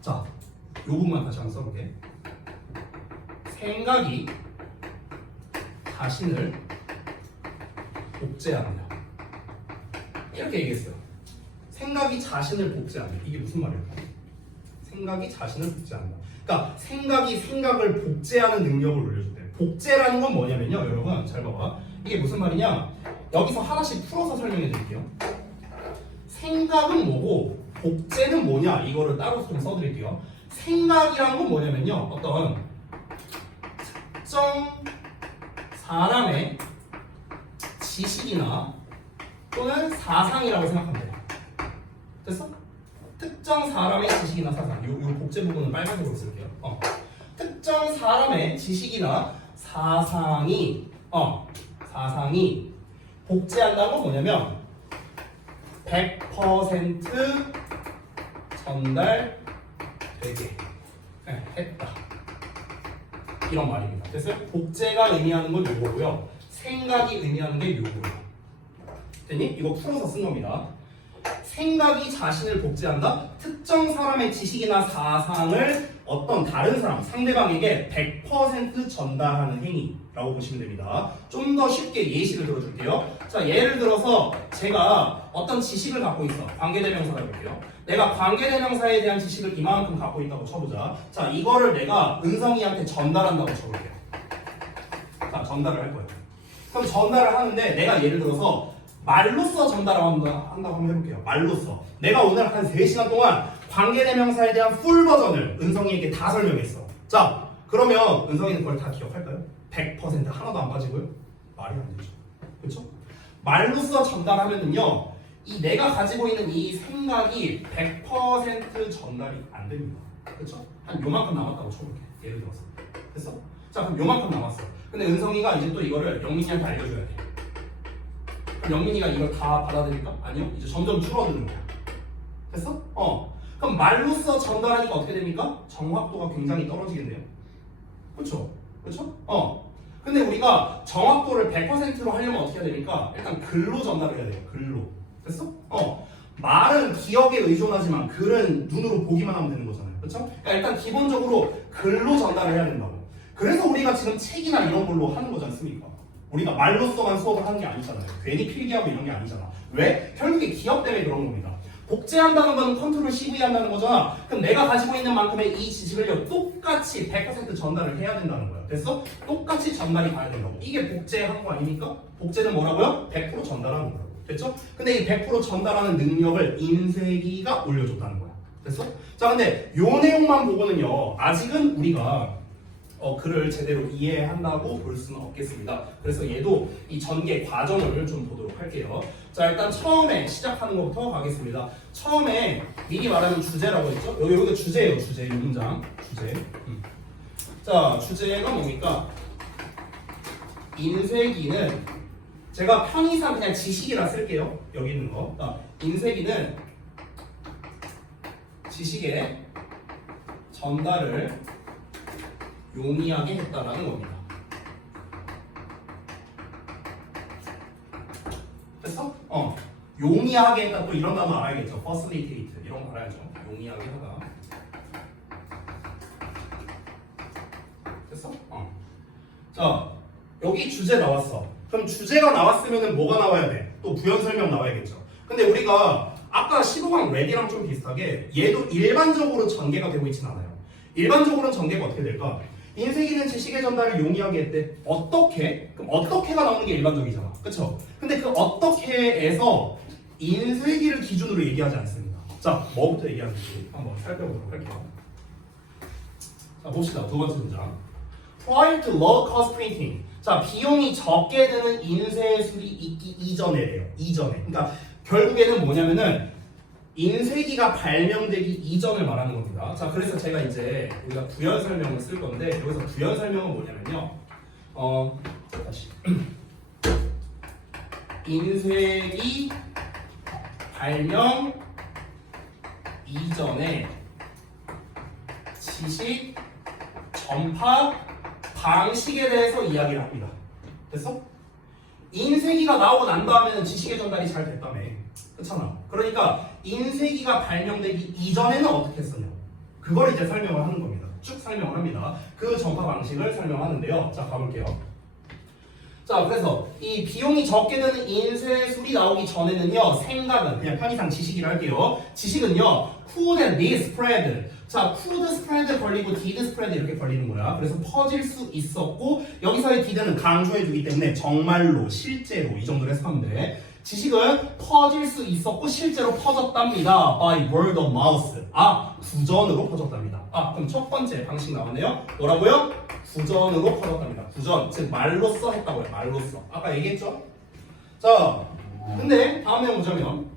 자, 요 부분만 다시 한번 써볼게. 생각이 자신을 복제합니다. 이렇게 얘기했어요. 생각이 자신을 복제한다. 이게 무슨 말일까? 생각이 자신을 복제한다. 그러니까 생각이 생각을 복제하는 능력을 올려준대요. 복제라는 건 뭐냐면요, 여러분 잘 봐봐. 이게 무슨 말이냐? 여기서 하나씩 풀어서 설명해 드릴게요. 생각은 뭐고 복제는 뭐냐? 이거를 따로 좀 써드릴게요. 생각이란 건 뭐냐면요, 어떤 특정 사람의 지식이나 또는 사상이라고 생각하면 돼요. 됐어? 특정 사람의 지식이나 사상. 요 복제 부분은 빨간색으로 쓸게요. 특정 사람의 지식이나 사상이 복제한다는 건 뭐냐면 100% 전달되게 했다. 이런 말입니다. 그래서 복제가 의미하는 건 요거고요. 생각이 의미하는 게 요거예요. 됐니? 이거 풀어서 쓴 겁니다. 생각이 자신을 복제한다. 특정 사람의 지식이나 사상을 어떤 다른 사람, 상대방에게 100% 전달하는 행위라고 보시면 됩니다. 좀 더 쉽게 예시를 들어줄게요. 자, 예를 들어서 제가 어떤 지식을 갖고 있어. 관계대명사가 볼게요. 내가 관계대명사에 대한 지식을 이만큼 갖고 있다고 쳐보자. 자, 이거를 내가 은성이한테 전달한다고 쳐볼게요. 자, 전달을 할 거예요. 그럼 전달을 하는데 내가 예를 들어서 말로써 전달한다고 한번 해볼게요. 말로써. 내가 오늘 한 3시간 동안 관계대명사에 대한 풀 버전을 은성이에게 다 설명했어. 자, 그러면 은성이는 그걸 다 기억할까요? 100% 하나도 안 빠지고요? 말이 안 되죠. 그렇죠? 말로써 전달하면은요, 이 내가 가지고 있는 이 생각이 100% 전달이 안 됩니다. 그렇죠? 한 요만큼 남았다고 쳐볼게. 예를 들어서. 됐어? 자, 그럼 요만큼 남았어. 근데 은성이가 이제 또 이거를 영민이한테 알려줘야 돼. 그럼 영민이가 이걸 다 받아들일까? 아니요. 이제 점점 줄어드는 거야. 됐어? 그럼 말로써 전달하니까 어떻게 됩니까? 정확도가 굉장히 떨어지겠네요. 그렇죠? 그렇죠? 근데 우리가 정확도를 100%로 하려면 어떻게 해야 됩니까? 일단 글로 전달을 해야 돼요. 글로. 됐어? 말은 기억에 의존하지만 글은 눈으로 보기만 하면 되는 거잖아요. 그렇죠? 그러니까 일단 기본적으로 글로 전달을 해야 된다고. 그래서 우리가 지금 책이나 이런 걸로 하는 거지 않습니까? 우리가 말로써만 수업을 하는 게 아니잖아요. 괜히 필기하고 이런 게 아니잖아. 왜? 결국에 기억 때문에 그런 겁니다. 복제한다는 건 컨트롤 CV 한다는 거잖아. 그럼 내가 가지고 있는 만큼의 이 지식을 똑같이 100% 전달을 해야 된다는 거야. 됐어? 똑같이 전달이 가야 된다고. 이게 복제한 거 아닙니까? 복제는 뭐라고요? 100% 전달하는 거라고. 됐죠? 근데 이 100% 전달하는 능력을 인쇄기가 올려줬다는 거야. 됐어? 자, 근데 요 내용만 보고는요, 아직은 우리가 글을 제대로 이해한다고 볼 수는 없겠습니다. 그래서 얘도 이 전개 과정을 좀 보도록 할게요. 자, 일단 처음에 시작하는 것부터 가겠습니다. 처음에 미리 말하는 주제라고 했죠? 여기가 주제예요. 주제. 이 문장. 주제. 자, 주제가 뭡니까? 인쇄기는 제가 편의상 그냥 지식이라 쓸게요. 여기 있는 거. 인쇄기는 지식의 전달을 용이하게 했다라는 겁니다. 됐어? 용이하게 했다. 또 이런 단어 알아야겠죠. facilitate 이런 거 알아야죠. 용이하게 하다. 됐어? 자, 여기 주제 나왔어. 그럼 주제가 나왔으면 뭐가 나와야 돼? 또 부연 설명 나와야겠죠. 근데 우리가 아까 15강 레디랑 좀 비슷하게 얘도 일반적으로 전개가 되고 있진 않아요. 일반적으로는 전개가 어떻게 될까? 인쇄기는 지식의 전달을 용이하게 했대. 어떻게? 그럼 어떻게가 나오는 게 일반적이잖아. 그쵸? 근데 그 어떻게에서 인쇄기를 기준으로 얘기하지 않습니다. 자, 뭐부터 얘기하는지 한번 살펴보도록 할게요. 자, 봅시다. 두 번째 문장. Prior to low cost printing. 자, 비용이 적게 드는 인쇄술이 있기 이전에래요. 이전에. 그러니까 결국에는 뭐냐면은 인쇄기가 발명되기 이전을 말하는 겁니다. 자, 그래서 제가 이제 우리가 부연 설명을 쓸 건데 여기서 부연 설명은 뭐냐면요. 다시 인쇄기 발명 이전에 지식 전파 방식에 대해서 이야기를 합니다. 됐어? 인쇄기가 나오고 난 다음에는 지식의 전달이 잘 됐다며. 그렇잖아. 그러니까 인쇄기가 발명되기 이전에는 어떻게 했었냐? 그걸 이제 설명을 하는 겁니다. 쭉 설명을 합니다. 그 전파 방식을 설명하는데요. 자, 가볼게요. 자, 그래서 이 비용이 적게 드는 인쇄술이 나오기 전에는요, 생각은 그냥 편의상 지식이라 할게요. 지식은요, could and did spread. 자, could spread 걸리고 did spread 이렇게 걸리는 거야. 그래서 퍼질 수 있었고 여기서의 did는 강조해주기 때문에 정말로, 실제로 이 정도로 해석하면 돼. 지식은 퍼질 수 있었고 실제로 퍼졌답니다. By word of mouth. 구전으로 퍼졌답니다. 그럼 첫 번째 방식 나왔네요. 뭐라고요? 구전으로 퍼졌답니다. 구전, 즉 말로써 했다고요. 말로써. 아까 얘기했죠? 자, 근데 다음 내용 보자면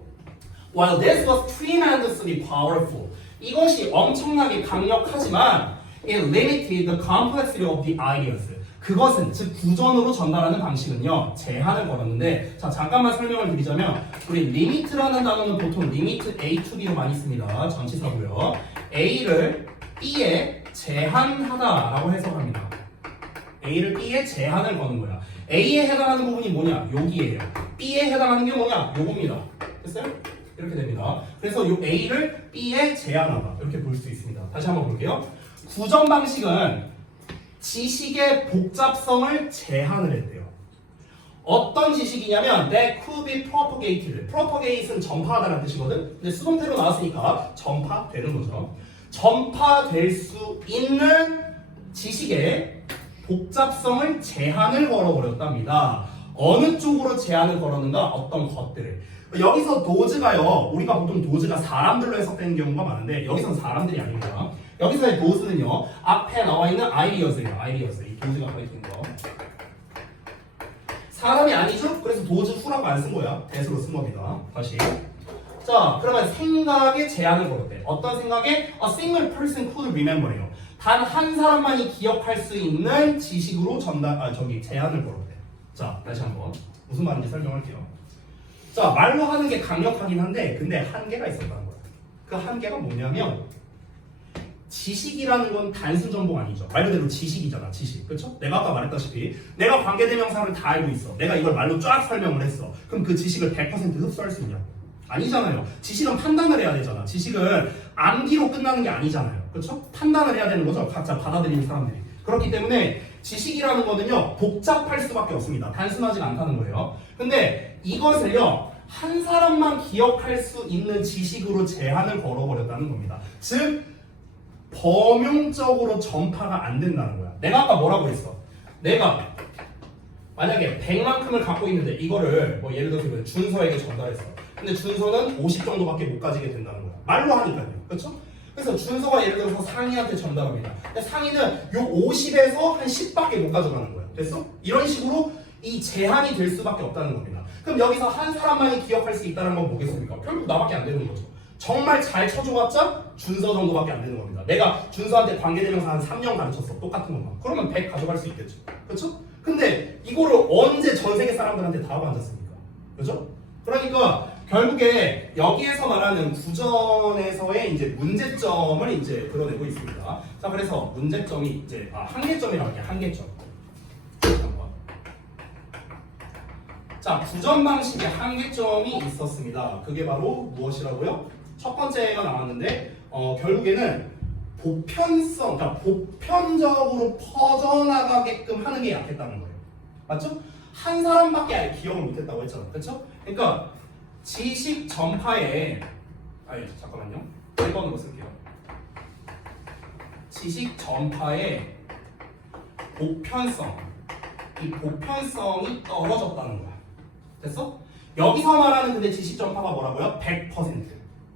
While this was tremendously powerful. 이것이 엄청나게 강력하지만 it limited the complexity of the ideas. 그것은, 즉 구전으로 전달하는 방식은요, 제한을 걸었는데, 자, 잠깐만 설명을 드리자면 우리 limit라는 단어는 보통 limit A to B로 많이 씁니다. 전치사고요. A를 B에 제한하다라고 해석합니다. A를 B에 제한을 거는 거야. A에 해당하는 부분이 뭐냐? 여기에요. B에 해당하는 게 뭐냐? 요겁니다. 됐어요? 이렇게 됩니다. 그래서 요 A를 B에 제한하다. 이렇게 볼 수 있습니다. 다시 한번 볼게요. 구전 방식은 지식의 복잡성을 제한을 했대요. 어떤 지식이냐면 that could be propagated. propagate은 전파하다는 뜻이거든. 근데 수동태로 나왔으니까 전파되는 거죠. 전파될 수 있는 지식의 복잡성을 제한을 걸어버렸답니다. 어느 쪽으로 제한을 걸었는가? 어떤 것들을. 여기서 도즈가요. 우리가 보통 도즈가 사람들로 해석되는 경우가 많은데 여기서는 사람들이 아닙니다. 여기서의 도즈는요. 앞에 나와 있는 아이디어스예요. 아이디어스. 이 도즈가 가리키는 거. 사람이 아니죠? 그래서 도즈 후라고 안 쓴 거야. 대수로 쓴 겁니다. 다시. 자, 그러면 생각에 제한을 걸었대. 어떤 생각에? A single person could remember예요. 단 한 사람만이 기억할 수 있는 지식으로 제한을 걸었대. 자, 다시 한번 무슨 말인지 설명할게요. 자, 말로 하는 게 강력하긴 한데 근데 한계가 있었다는 거야. 그 한계가 뭐냐면 지식이라는 건 단순 정보가 아니죠. 말 그대로 지식이잖아. 지식. 그렇죠? 내가 아까 말했다시피 내가 관계대명사를 다 알고 있어. 내가 이걸 말로 쫙 설명을 했어. 그럼 그 지식을 100% 흡수할 수 있냐고. 아니잖아요. 지식은 판단을 해야 되잖아. 지식은 암기로 끝나는 게 아니잖아요. 그렇죠? 판단을 해야 되는 거죠. 각자 받아들이는 사람들이. 그렇기 때문에 지식이라는 거는요. 복잡할 수밖에 없습니다. 단순하지가 않다는 거예요. 근데 이것을요. 한 사람만 기억할 수 있는 지식으로 제한을 걸어버렸다는 겁니다. 즉 범용적으로 전파가 안 된다는 거야. 내가 아까 뭐라고 했어? 내가 만약에 100만큼을 갖고 있는데 이거를 뭐 예를 들어서 준서에게 전달했어. 근데 준서는 50 정도밖에 못 가지게 된다는 거야. 말로 하니까요. 그렇죠? 그래서 준서가 예를 들어서 상희한테 전달합니다. 근데 상희는 요 50에서 한 10밖에 못 가져가는 거야. 됐어? 이런 식으로 이 제한이 될 수밖에 없다는 겁니다. 그럼 여기서 한 사람만이 기억할 수 있다는 건 뭐겠습니까? 결국 나밖에 안 되는 거죠. 정말 잘 쳐줘봤자 준서 정도밖에 안 되는 겁니다. 내가 준서한테 관계대명사 한 3년 가르쳤어. 똑같은 것만. 그러면 100 가져갈 수 있겠죠. 그렇죠? 근데 이거를 언제 전 세계 사람들한테 다 받았습니까? 그렇죠? 그러니까 결국에 여기에서 말하는 구전에서의 이제 문제점을 이제 드러내고 있습니다. 자, 그래서 문제점이 이제 한계점이라고 할게요. 한계점. 자, 구전 방식의 한계점이 있었습니다. 그게 바로 무엇이라고요? 첫 번째가 나왔는데 결국에는 보편성, 그러니까 보편적으로 퍼져나가게끔 하는 게 약했다는 거예요. 맞죠? 한 사람밖에 기억을 못했다고 했잖아. 그렇죠? 그러니까 지식 전파에 잠깐만요. 1번으로 쓸게요. 지식 전파의 보편성, 이 보편성이 떨어졌다는 거야. 됐어? 여기서 말하는 근데 지식 전파가 뭐라고요? 100%.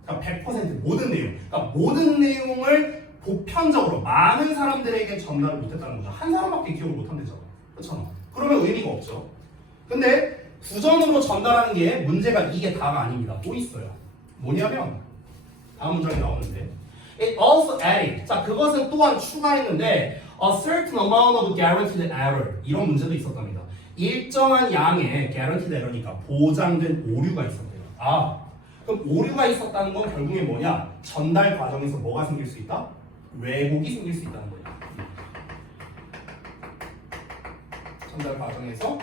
그러니까 100% 모든 내용. 그러니까 모든 내용을 보편적으로 많은 사람들에게 전달을 못했다는 거죠. 한 사람밖에 기억을 못한대잖아. 그렇잖아. 그러면 의미가 없죠. 근데 구전으로 전달하는 게 문제가 이게 다가 아닙니다. 또 있어요. 뭐냐면 다음 문장에 나오는데 It also added. 자, 그것은 또한 추가했는데 a certain amount of guaranteed error. 이런 문제도 있었답니다. 일정한 양의 guaranteed error니까 보장된 오류가 있었대요. 그럼 오류가 있었다는 건 결국에 뭐냐? 전달 과정에서 뭐가 생길 수 있다? 왜곡이 생길 수 있다는 거예요. 전달 과정에서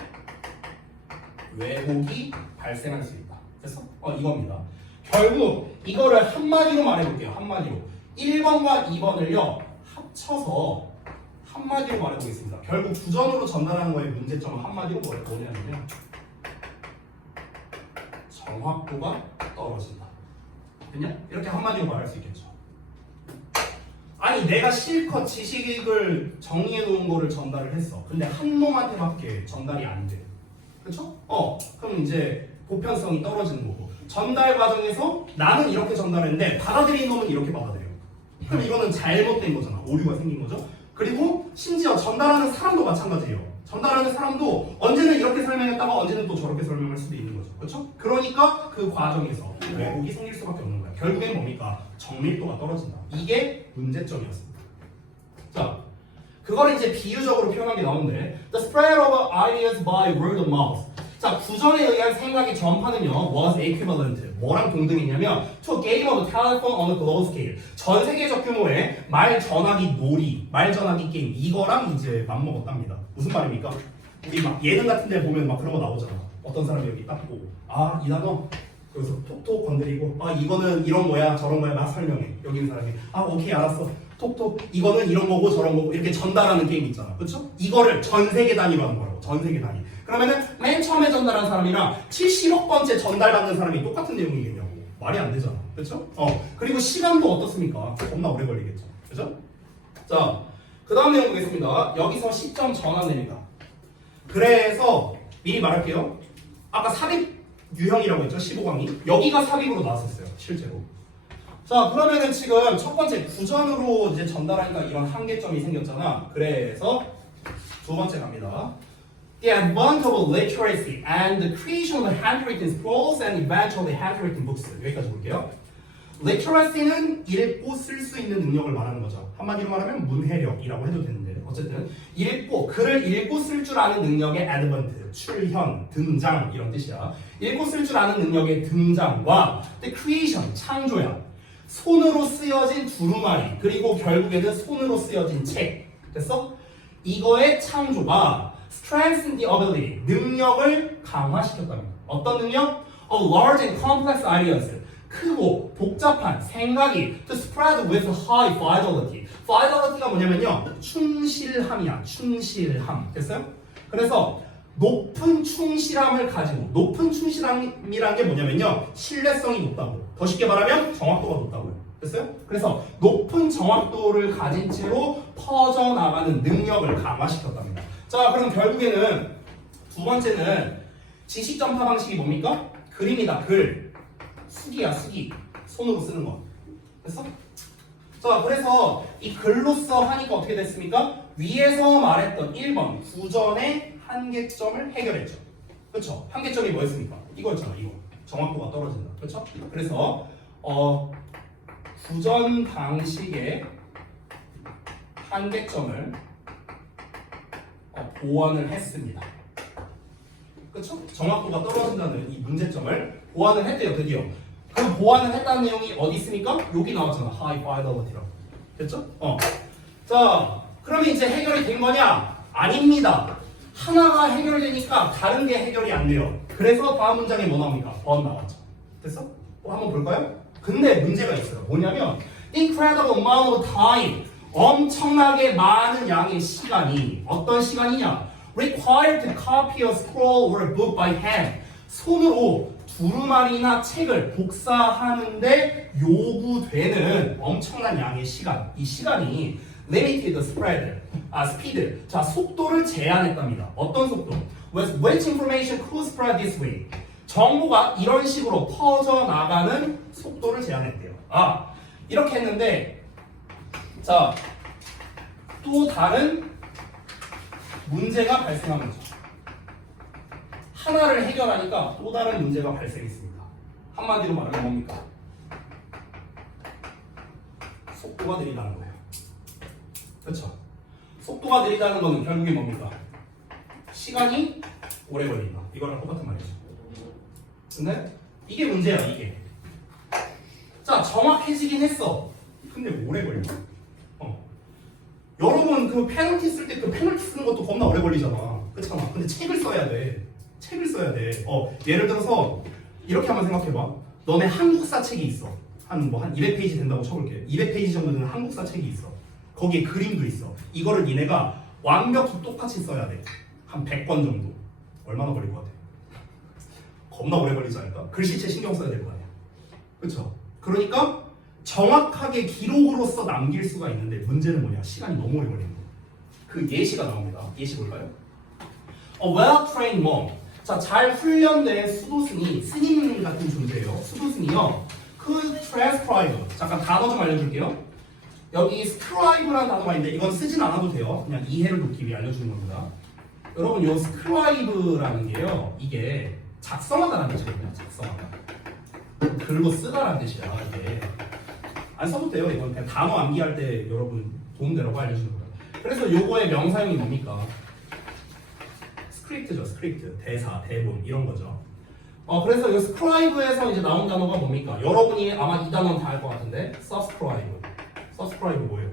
왜곡이 발생할 수 있다. 됐어? 이겁니다. 결국 이거를 한마디로 말해볼게요. 한마디로 1번과 2번을요 합쳐서 한마디로 말해보겠습니다. 결국 구전으로 전달하는 거의 문제점은 한마디로 뭐냐면 정확도가 떨어진다. 됐냐? 이렇게 한마디로 말할 수 있겠죠. 아니 내가 실컷 지식을 정리해 놓은 거를 전달을 했어. 근데 한 놈한테밖에 전달이 안 돼. 그렇죠? 그럼 이제 보편성이 떨어지는 거고 전달 과정에서 나는 이렇게 전달했는데 받아들인 놈은 이렇게 받아들여요. 그럼 이거는 잘못된 거잖아. 오류가 생긴 거죠. 그리고 심지어 전달하는 사람도 마찬가지예요. 전달하는 사람도 언제는 이렇게 설명했다가 언제는 또 저렇게 설명할 수도 있는 거죠. 그렇죠? 그러니까 그 과정에서 왜곡이 생길 수밖에 없는 거예요. 결국엔 뭡니까? 정밀도가 떨어진다. 이게 문제점이었습니다. 자, 그걸 이제 비유적으로 표현한 게 나오는데 The spread of ideas by word of mouth. 자, 구전에 의한 생각의 전파는요 was equivalent. 뭐랑 동등했냐면 to a game of telephone on a global scale. 전 세계적 규모의 말 전화기 놀이, 말 전화기 게임 이거랑 이제 맞먹었답니다. 무슨 말입니까? 우리 막 예능 같은 데 보면 막 그런 거 나오잖아. 어떤 사람이 여기 딱 보고 이 단어 여기서 톡톡 건드리고 이거는 이런 거야 저런 거야 막 설명해. 여기 있는 사람이 오케이 알았어. 톡톡 이거는 이런 거고 저런 거고 이렇게 전달하는 게임 있잖아. 그렇죠? 이거를 전 세계 단위로 하는 거라고. 전 세계 단위. 그러면은 맨 처음에 전달한 사람이랑 70억 번째 전달받는 사람이 똑같은 내용이겠냐고. 말이 안 되잖아. 그렇죠? 그리고 시간도 어떻습니까? 겁나 오래 걸리겠죠. 그렇죠? 자, 그 다음 내용 보겠습니다. 여기서 시점 전환됩니다. 그래서 미리 말할게요. 아까 삽입 유형이라고 했죠. 15강이. 여기가 삽입으로 나왔었어요. 실제로. 자, 그러면은 지금 첫 번째 구전으로 이제 전달하니까 이런 한계점이 생겼잖아. 그래서 두 번째 갑니다. The advent of literacy and the creation of handwritten scrolls and eventually handwritten books. 여기까지 볼게요. literacy는 읽고 쓸 수 있는 능력을 말하는 거죠. 한마디로 말하면 문해력이라고 해도 되는데 어쨌든 읽고 글을 읽고 쓸 줄 아는 능력의 advent, 출현, 등장 이런 뜻이야. 읽고 쓸 줄 아는 능력의 등장과 the creation, 창조야. 손으로 쓰여진 두루마리 그리고 결국에는 손으로 쓰여진 책. 됐어? 이거의 창조가 strengthen the ability, 능력을 강화시켰답니다. 어떤 능력? Of large and complex ideas. 크고 복잡한 생각이 to spread with high fidelity. fidelity가 뭐냐면요, 충실함이야. 충실함. 됐어요? 그래서 높은 충실함을 가지고, 높은 충실함이란 게 뭐냐면요, 신뢰성이 높다고. 더 쉽게 말하면 정확도가 높다고요. 됐어요? 그래서 높은 정확도를 가진 채로 퍼져나가는 능력을 강화시켰답니다. 자, 그럼 결국에는 두 번째는 지식 전파 방식이 뭡니까? 글입니다. 글. 수기야, 수기. 손으로 쓰는 거. 됐어? 자, 그래서 이 글로써 하니까 어떻게 됐습니까? 위에서 말했던 1번 구전의 한계점을 해결했죠. 그렇죠? 한계점이 뭐였습니까? 이거였잖아, 이거. 정확도가 떨어진다. 그렇죠? 그래서 구전 방식의 한계점을 보완을 했습니다. 그렇죠? 정확도가 떨어진다는 이 문제점을 보완을 했대요, 드디어. 그 보완을 했다는 내용이 어디 있습니까? 여기 나왔잖아, high fidelity라고. 됐죠? 자, 그러면 이제 해결이 된 거냐? 아닙니다. 하나가 해결되니까 다른 게 해결이 안 돼요. 그래서 다음 문장에 뭐 나옵니까? but 나왔죠. 됐어? 한번 볼까요? 근데 문제가 있어요. 뭐냐면 incredible amount of time, 엄청나게 많은 양의 시간이, 어떤 시간이냐? required to copy a scroll or a book by hand. 손으로 두루마리나 책을 복사하는데 요구되는 엄청난 양의 시간. 이 시간이 limited speed. 자, 속도를 제한했답니다. 어떤 속도? With which information could spread this way? 정보가 이런 식으로 퍼져나가는 속도를 제한했대요. 아, 이렇게 했는데, 자, 또 다른 문제가 발생한 거죠. 하나를 해결하니까 또 다른 문제가 발생했습니다. 한마디로 말하면 뭡니까? 속도가 느리다는 거예요. 그렇죠? 속도가 느리다는 거는 결국에 뭡니까? 시간이 오래 걸린다. 이거랑 똑같은 말이죠. 근데 이게 문제야, 이게. 자, 정확해지긴 했어. 근데 오래 걸려. 여러분 그 페널티 쓸 때 그 페널티 쓰는 것도 겁나 오래 걸리잖아. 그렇잖아. 근데 책을 써야 돼. 책을 써야 돼. 예를 들어서 이렇게 한번 생각해봐. 너네 한국사 책이 있어. 한 200페이지 된다고 쳐볼게. 200페이지 정도 되는 한국사 책이 있어. 거기에 그림도 있어. 이거를 니네가 완벽히 똑같이 써야 돼. 한 100권 정도. 얼마나 걸릴 것 같아? 겁나 오래 걸리지 않을까? 글씨체 신경 써야 될 거 아니야. 그렇죠? 그러니까 정확하게 기록으로서 남길 수가 있는데 문제는 뭐냐? 시간이 너무 오래 걸리는 거야. 그 예시가 나옵니다. 예시 볼까요? A well-trained monk. 자, 잘 훈련된 수도승이, 스님 같은 존재예요. 수도승이요. 그 transcribe. 잠깐 단어 좀 알려줄게요. 여기 scribe라는 단어가 있는데 이건 쓰진 않아도 돼요. 그냥 이해를 돕기 위해 알려주는 겁니다. 여러분, 요 scribe라는 게요, 이게 작성하다라는 뜻이거든요. 작성하다. 글로 쓰다라는 뜻이야, 이게. 안 써도 돼요. 이건 그냥 단어 암기할 때 여러분 도움되라고 알려주는 거예요. 그래서 요거의 명사형이 뭡니까? 스크립트죠. 스크립트. 대사, 대본 이런 거죠. 그래서 이 스크라이브에서 이제 나온 단어가 뭡니까? 여러분이 아마 이 단어는 다 알 것 같은데 subscribe. subscribe 뭐예요?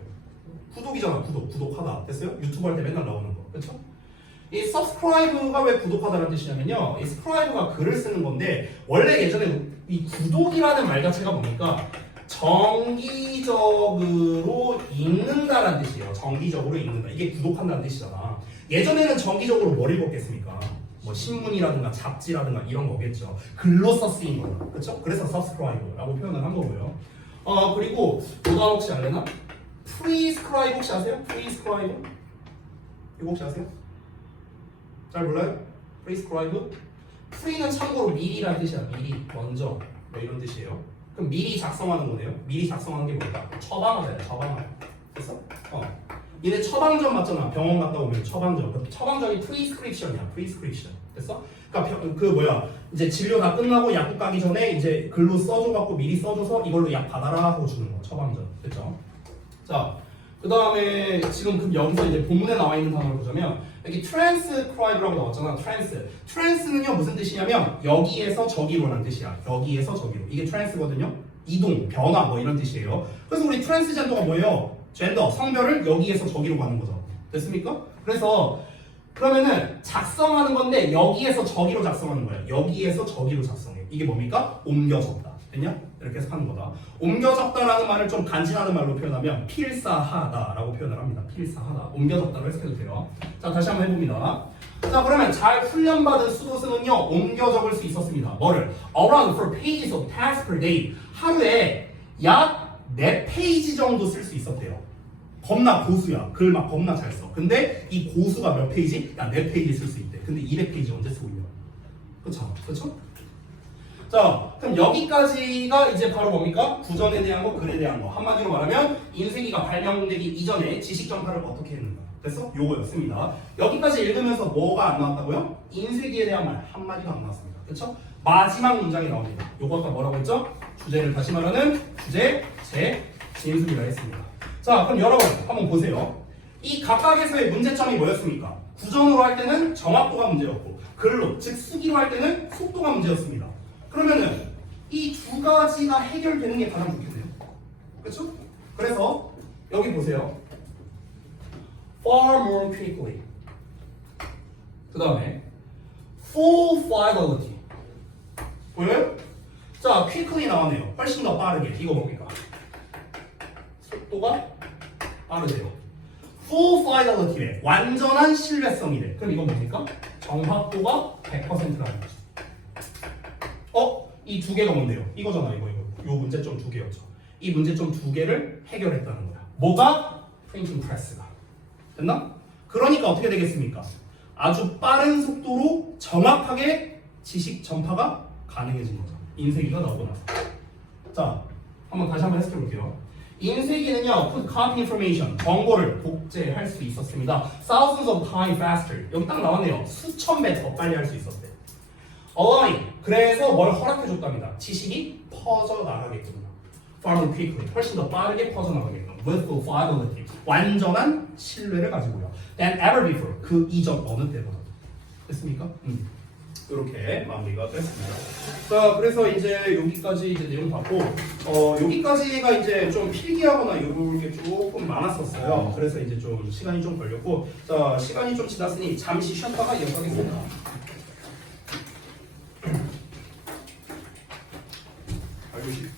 구독이잖아. 구독하다. 됐어요? 유튜브 할 때 맨날 나오는 거. 그렇죠? 이 subscribe가 왜 구독하다는 뜻이냐면요, 이 subscribe가 글을 쓰는 건데 원래 예전에 이 구독이라는 말 자체가 뭡니까? 정기적으로 읽는다라는 뜻이에요. 정기적으로 읽는다. 이게 구독한다는 뜻이잖아. 예전에는 정기적으로 뭘 읽었겠습니까? 뭐 신문이라든가 잡지라든가 이런 거겠죠. 글로써 쓰인 거다. 그렇죠? 그래서 subscribe라고 표현을 한 거고요. 그리고 뭐가 혹시 알려나? prescribe 혹시 아세요? prescribe? 이거 혹시 아세요? 잘 몰라요? prescribe? pre는 참고로 미리라는 뜻이야. 미리, 먼저 뭐 이런 뜻이에요. 그럼 미리 작성하는 거네요. 미리 작성하는 게 뭘까? 처방하잖아요. 처방하요. 됐어? 얘네 처방전 맞잖아. 병원 갔다 오면 처방전. 처방전이 prescription이야. prescription. 됐어? 그러니까 이제 진료 다 끝나고 약국 가기 전에 이제 글로 써줘갖고 미리 써줘서 이걸로 약 받아라 하고 주는 거. 처방전. 됐죠? 자, 그 다음에 지금 여기서 이제 본문에 나와 있는 단어를 보자면 여기 transcribe라고 나왔잖아. trans는요 무슨 뜻이냐면 여기에서 저기로라는 뜻이야. 여기에서 저기로. 이게 trans거든요. 이동, 변화 뭐 이런 뜻이에요. 그래서 우리 트랜스젠더가 뭐예요? 젠더, 성별을 여기에서 저기로 가는 거죠. 됐습니까? 그래서 그러면은 작성하는 건데 여기에서 저기로 작성하는 거예요. 여기에서 저기로 작성해. 이게 뭡니까? 옮겨 적다. 됐냐? 이렇게 해서 하는 거다. 옮겨 적다라는 말을 좀 간지나는 말로 표현하면 필사하다라고 표현을 합니다. 필사하다. 옮겨 적다로 해석해도 돼요. 자, 다시 한번 해봅니다. 자, 그러면 잘 훈련받은 수도승은요 옮겨 적을 수 있었습니다. 뭐를? Around 4 pages of tasks per day. 하루에 약 4페이지 정도 쓸 수 있었대요. 겁나 고수야. 글 막 겁나 잘 써. 근데 이 고수가 몇 페이지? 야, 4페이지 쓸 수 있대. 근데 200페이지 언제 쓰고 있냐? 그쵸? 자, 그럼 여기까지가 이제 바로 뭡니까? 구전에 대한 거, 글에 대한 거. 한마디로 말하면 인쇄기가 발명되기 이전에 지식 전파를 어떻게 했는가. 됐어? 요거였습니다. 여기까지 읽으면서 뭐가 안 나왔다고요? 인쇄기에 대한 말 한마디도 안 나왔습니다. 그쵸? 마지막 문장이 나옵니다. 요거 아까 뭐라고 했죠? 주제를 다시 말하는 주제, 진술이라 했습니다. 자, 그럼 여러분 한번 보세요. 이 각각에서의 문제점이 뭐였습니까? 구전으로 할 때는 정확도가 문제였고 글로, 즉 수기로 할 때는 속도가 문제였습니다. 그러면은 이 두 가지가 해결되는 게 가장 좋겠네요. 그렇죠? 그래서 여기 보세요. Far more quickly. 그 다음에 full fidelity. 보여요? 자, quickly 나왔네요. 훨씬 더 빠르게. 이거 뭡니까? 속도가 빠르대요. full fidelity래. 완전한 신뢰성이래. 그럼 이건 뭡니까? 정확도가 100%라는 거죠. 이 두 개가 뭔데요? 이거잖아, 이거. 요 문제점 두 개였죠. 이 문제점 두 개를 해결했다는 거야. 뭐가? 프린팅 프레스가. 됐나? 그러니까 어떻게 되겠습니까? 아주 빠른 속도로 정확하게 지식 전파가 가능해진 거죠. 인쇄기가 나오고 나서. 자, 다시 한번 해석해 볼게요. 인쇄기는요, put copy information, 정보를 복제할 수 있었습니다. Thousands of times faster. 여기 딱 나왔네요. 수천 배 더 빨리 할 수 있었대. allowing, 그래서 뭘 허락해줬답니다. 지식이 퍼져나가게끔. far more quickly, 훨씬 더 빠르게 퍼져나가게끔. with full fidelity, 완전한 신뢰를 가지고요. than ever before, 그 이전 어느 때보다. 됐습니까? 이렇게 마무리가 됐습니다. 자, 그래서 이제 여기까지 이제 내용 봤고, 여기까지가 이제 좀 필기하거나 이런 게 조금 많았었어요. 그래서 이제 좀 시간이 좀 걸렸고, 자, 시간이 좀 지났으니 잠시 쉬었다가 이어가겠습니다. 알겠지?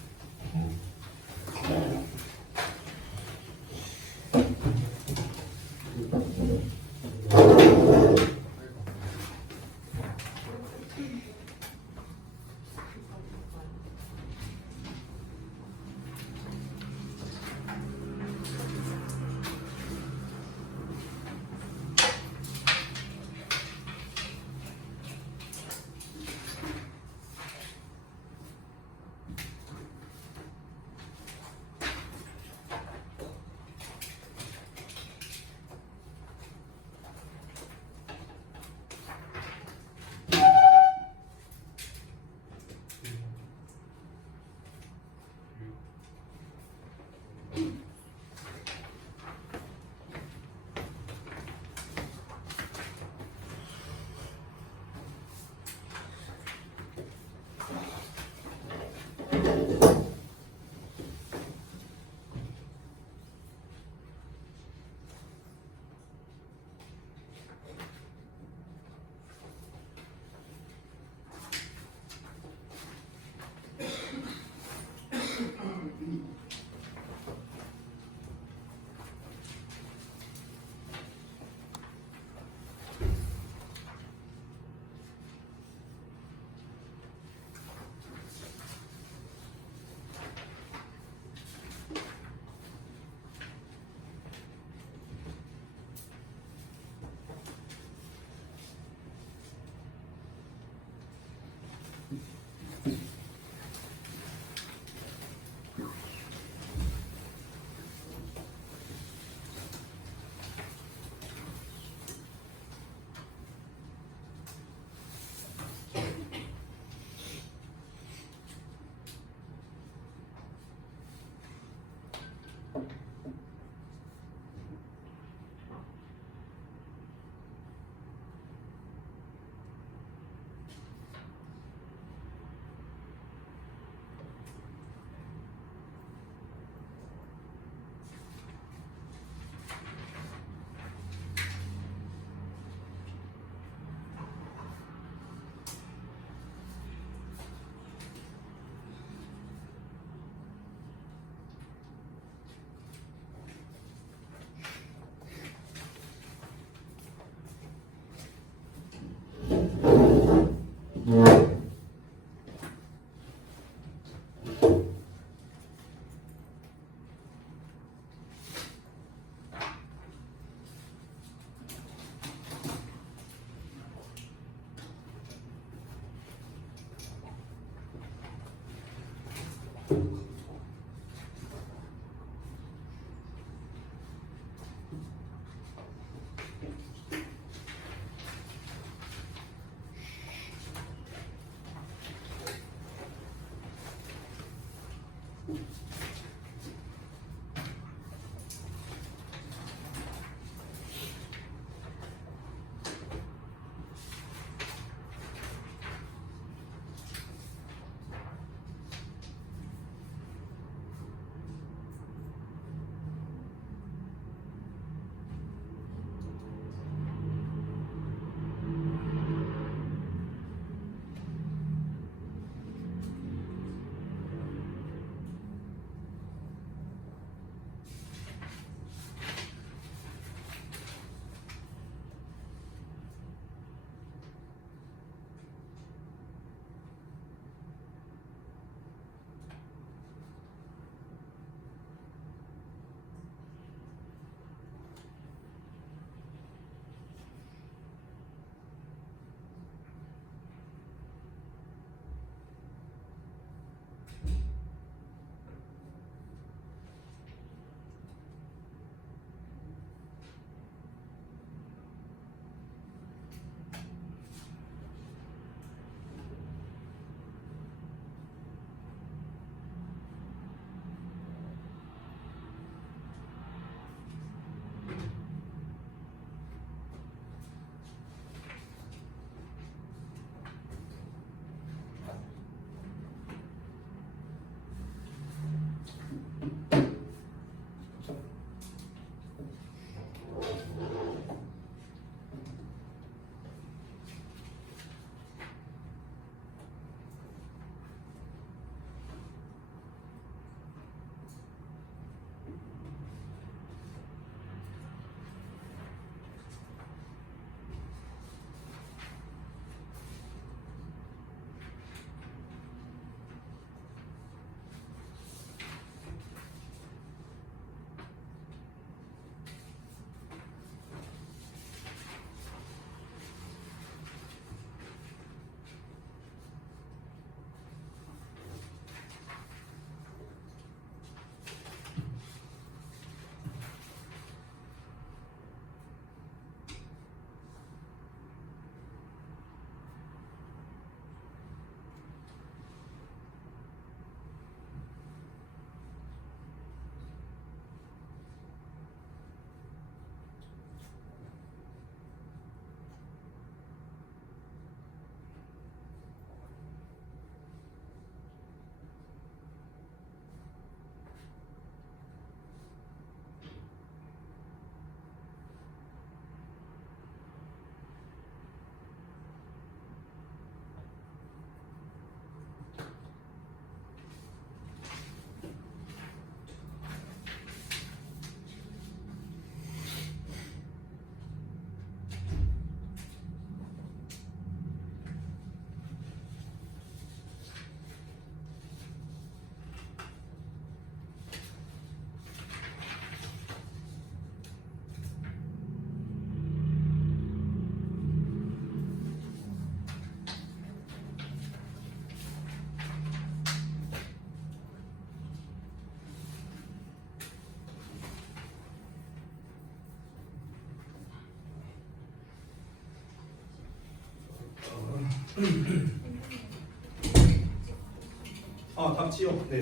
아, 답지요? 네.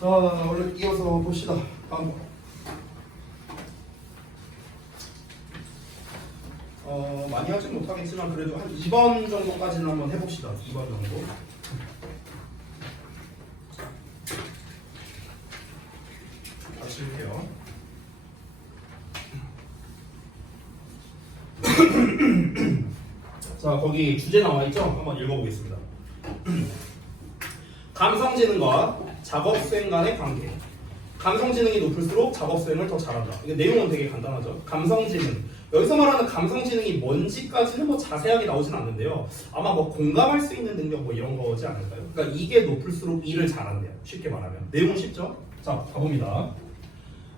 자, 얼른 이어서 봅시다. 다음 거. 많이 하진 못하겠지만 그래도 한 2번 정도까지는 한번 해봅시다. 2번 정도. 다시 할게요. 자, 거기 주제 나와있죠? 한번 읽어보겠습니다. 감성지능과 작업수행 간의 관계. 감성지능이 높을수록 작업수행을 더 잘한다. 이게 내용은 되게 간단하죠. 감성지능. 여기서 말하는 감성지능이 뭔지까지는 뭐 자세하게 나오진 않는데요. 아마 뭐 공감할 수 있는 능력 뭐 이런 거지 않을까요? 그러니까 이게 높을수록 일을 잘한대요. 쉽게 말하면. 내용 쉽죠? 자, 가봅니다.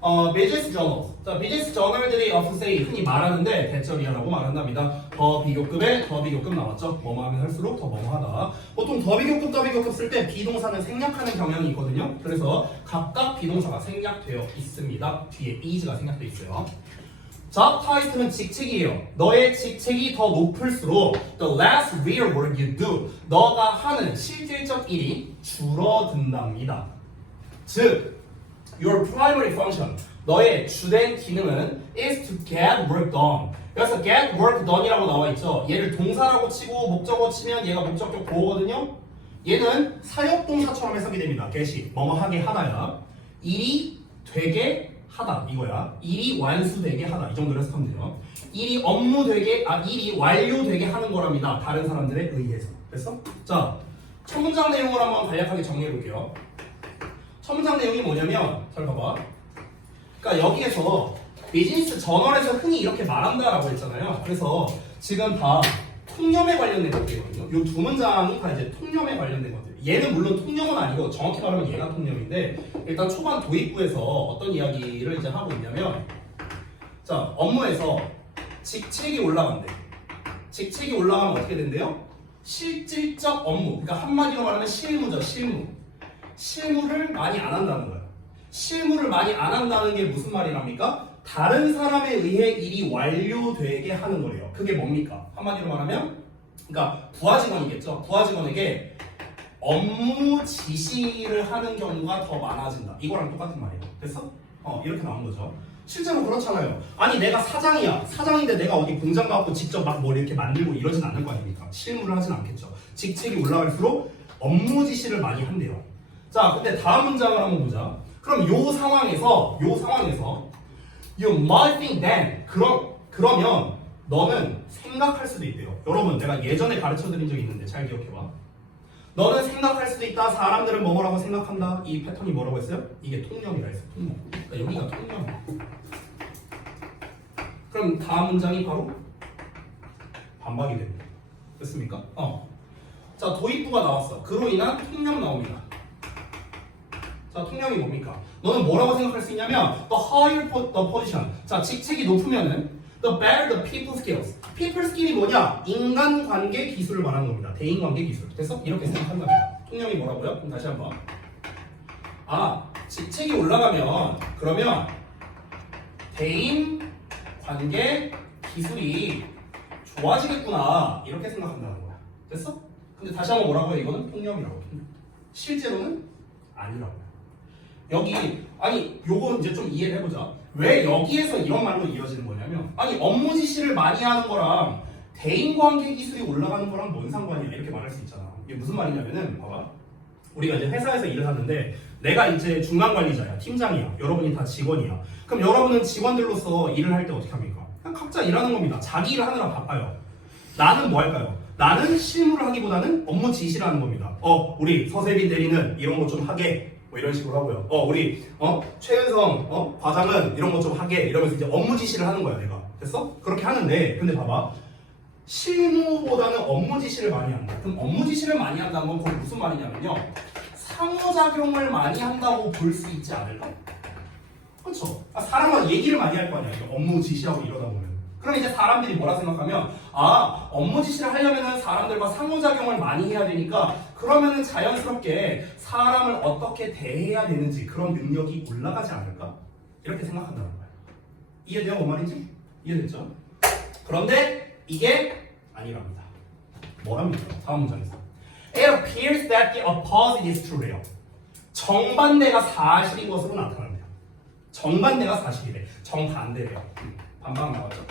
Business Journals. 자, 비즈니스 저널들이 of say 흔히 말하는데 대절이야라고 말한답니다. 더 비교급에 더 비교급 나왔죠. 뭐뭐 하면 할수록 더 뭐뭐하다. 보통 더 비교급 쓸 때 비동사는 생략하는 경향이 있거든요. 그래서 각각 비동사가 생략되어 있습니다. 뒤에 is가 생략되어 있어요. job title은 직책이에요. 너의 직책이 더 높을수록 the less real work you do. 너가 하는 실질적 일이 줄어든답니다. 즉, your primary function, 너의 주된 기능은 is to get work done. 그래서 get work done이라고 나와 있죠. 얘를 동사라고 치고 목적어 치면 얘가 목적격 보호거든요. 얘는 사역동사처럼 해석이 됩니다. get이 뭐뭐 하게 하다야. 일이 되게 하다 이거야. 일이 완수되게 하다 이 정도로 해석하면 돼요. 일이 일이 완료되게 하는 거랍니다. 다른 사람들에 의해서. 됐어? 자, 첫 문장 내용을 한번 간략하게 정리해 볼게요. 첫 문장 내용이 뭐냐면 잘 봐봐. 그러니까 여기에서 비즈니스 저널에서 흔히 이렇게 말한다라고 했잖아요. 그래서 지금 다 통념에 관련된 것들이거든요. 이 두 문장이 다 이제 통념에 관련된 것들. 얘는 물론 통념은 아니고 정확히 말하면 얘가 통념인데 일단 초반 도입부에서 어떤 이야기를 이제 하고 있냐면 자, 업무에서 직책이 올라간대. 직책이 올라가면 어떻게 된대요? 실질적 업무. 그러니까 한마디로 말하면 실무죠. 실무를 많이 안 한다는 거예요. 실무를 많이 안 한다는 게 무슨 말이랍니까? 다른 사람에 의해 일이 완료되게 하는 거래요. 그게 뭡니까? 한마디로 말하면 그러니까 부하 직원이겠죠. 부하 직원에게 업무 지시를 하는 경우가 더 많아진다. 이거랑 똑같은 말이에요. 됐어? 이렇게 나온 거죠. 실제로 그렇잖아요. 아니 내가 사장이야. 사장인데 내가 어디 공장 가고 직접 막 뭘 이렇게 만들고 이러진 않을 거 아닙니까? 실무를 하진 않겠죠. 직책이 올라갈수록 업무 지시를 많이 한대요. 자, 근데 다음 문장을 한번 보자. 그럼 요 상황에서 you might think then 그러면 너는 생각할 수도 있대요. 여러분 내가 예전에 가르쳐드린 적이 있는데 잘 기억해봐. 너는 생각할 수도 있다. 사람들은 뭐라고 생각한다. 이 패턴이 뭐라고 했어요? 이게 통념이라 했어요. 통념. 그러니까 여기가 통념이야. 그럼 다음 문장이 바로 반박이 됩니다. 됐습니까? 자, 도입부가 나왔어. 그로 인한 통념 나옵니다. 자, 통념이 뭡니까? 너는 뭐라고 생각할 수 있냐면 the higher the position. 자, 직책이 높으면은 the better the people skills. people skill이 뭐냐? 인간관계 기술을 말하는 겁니다. 대인관계 기술. 됐어? 이렇게 생각한답니다. 통념이 뭐라고요? 그럼 다시 한번. 직책이 올라가면 그러면 대인관계 기술이 좋아지겠구나. 이렇게 생각한다는 거야. 됐어? 근데 다시 한번 뭐라고요? 이거는 통념이라고. 실제로는 아니라고. 여기 요거 이제 좀 이해를 해보자. 왜 여기에서 이런 말로 이어지는 거냐면 업무 지시를 많이 하는 거랑 대인관계 기술이 올라가는 거랑 뭔 상관이야 이렇게 말할 수 있잖아. 이게 무슨 말이냐면은 봐봐. 우리가 이제 회사에서 일을 하는데 내가 이제 중간 관리자야, 팀장이야, 여러분이 다 직원이야. 그럼 여러분은 직원들로서 일을 할 때 어떻게 합니까? 그냥 각자 일하는 겁니다. 자기 일을 하느라 바빠요. 나는 뭐 할까요? 나는 실무를 하기보다는 업무 지시를 하는 겁니다. 우리 서세빈 대리는 이런 거 좀 하게. 뭐 이런 식으로 하고요. 우리 최은성 과장은 이런 거 좀 하게 이러면서 이제 업무 지시를 하는 거야 내가. 됐어? 그렇게 하는데 근데 봐봐. 실무보다는 업무 지시를 많이 한다. 그럼 업무 지시를 많이 한다는 건 그건 무슨 말이냐면요. 상호작용을 많이 한다고 볼 수 있지 않을까? 그렇죠? 사람과 얘기를 많이 할 거 아니야. 업무 지시하고 이러다 보면. 그럼 이제 사람들이 뭐라 생각하면 업무 지시를 하려면 사람들과 상호작용을 많이 해야 되니까 그러면은 자연스럽게 사람을 어떻게 대해야 되는지 그런 능력이 올라가지 않을까? 이렇게 생각한다는 거예요. 이해돼요? 뭔 말인지? 이해됐죠? 그런데 이게 아니랍니다. 뭐랍니까? 다음 문장에서 It appears that the opposite is true. 정반대가 사실인 것으로 나타납니다. 정반대가 사실이래. 정반대래요. 반박 나왔죠?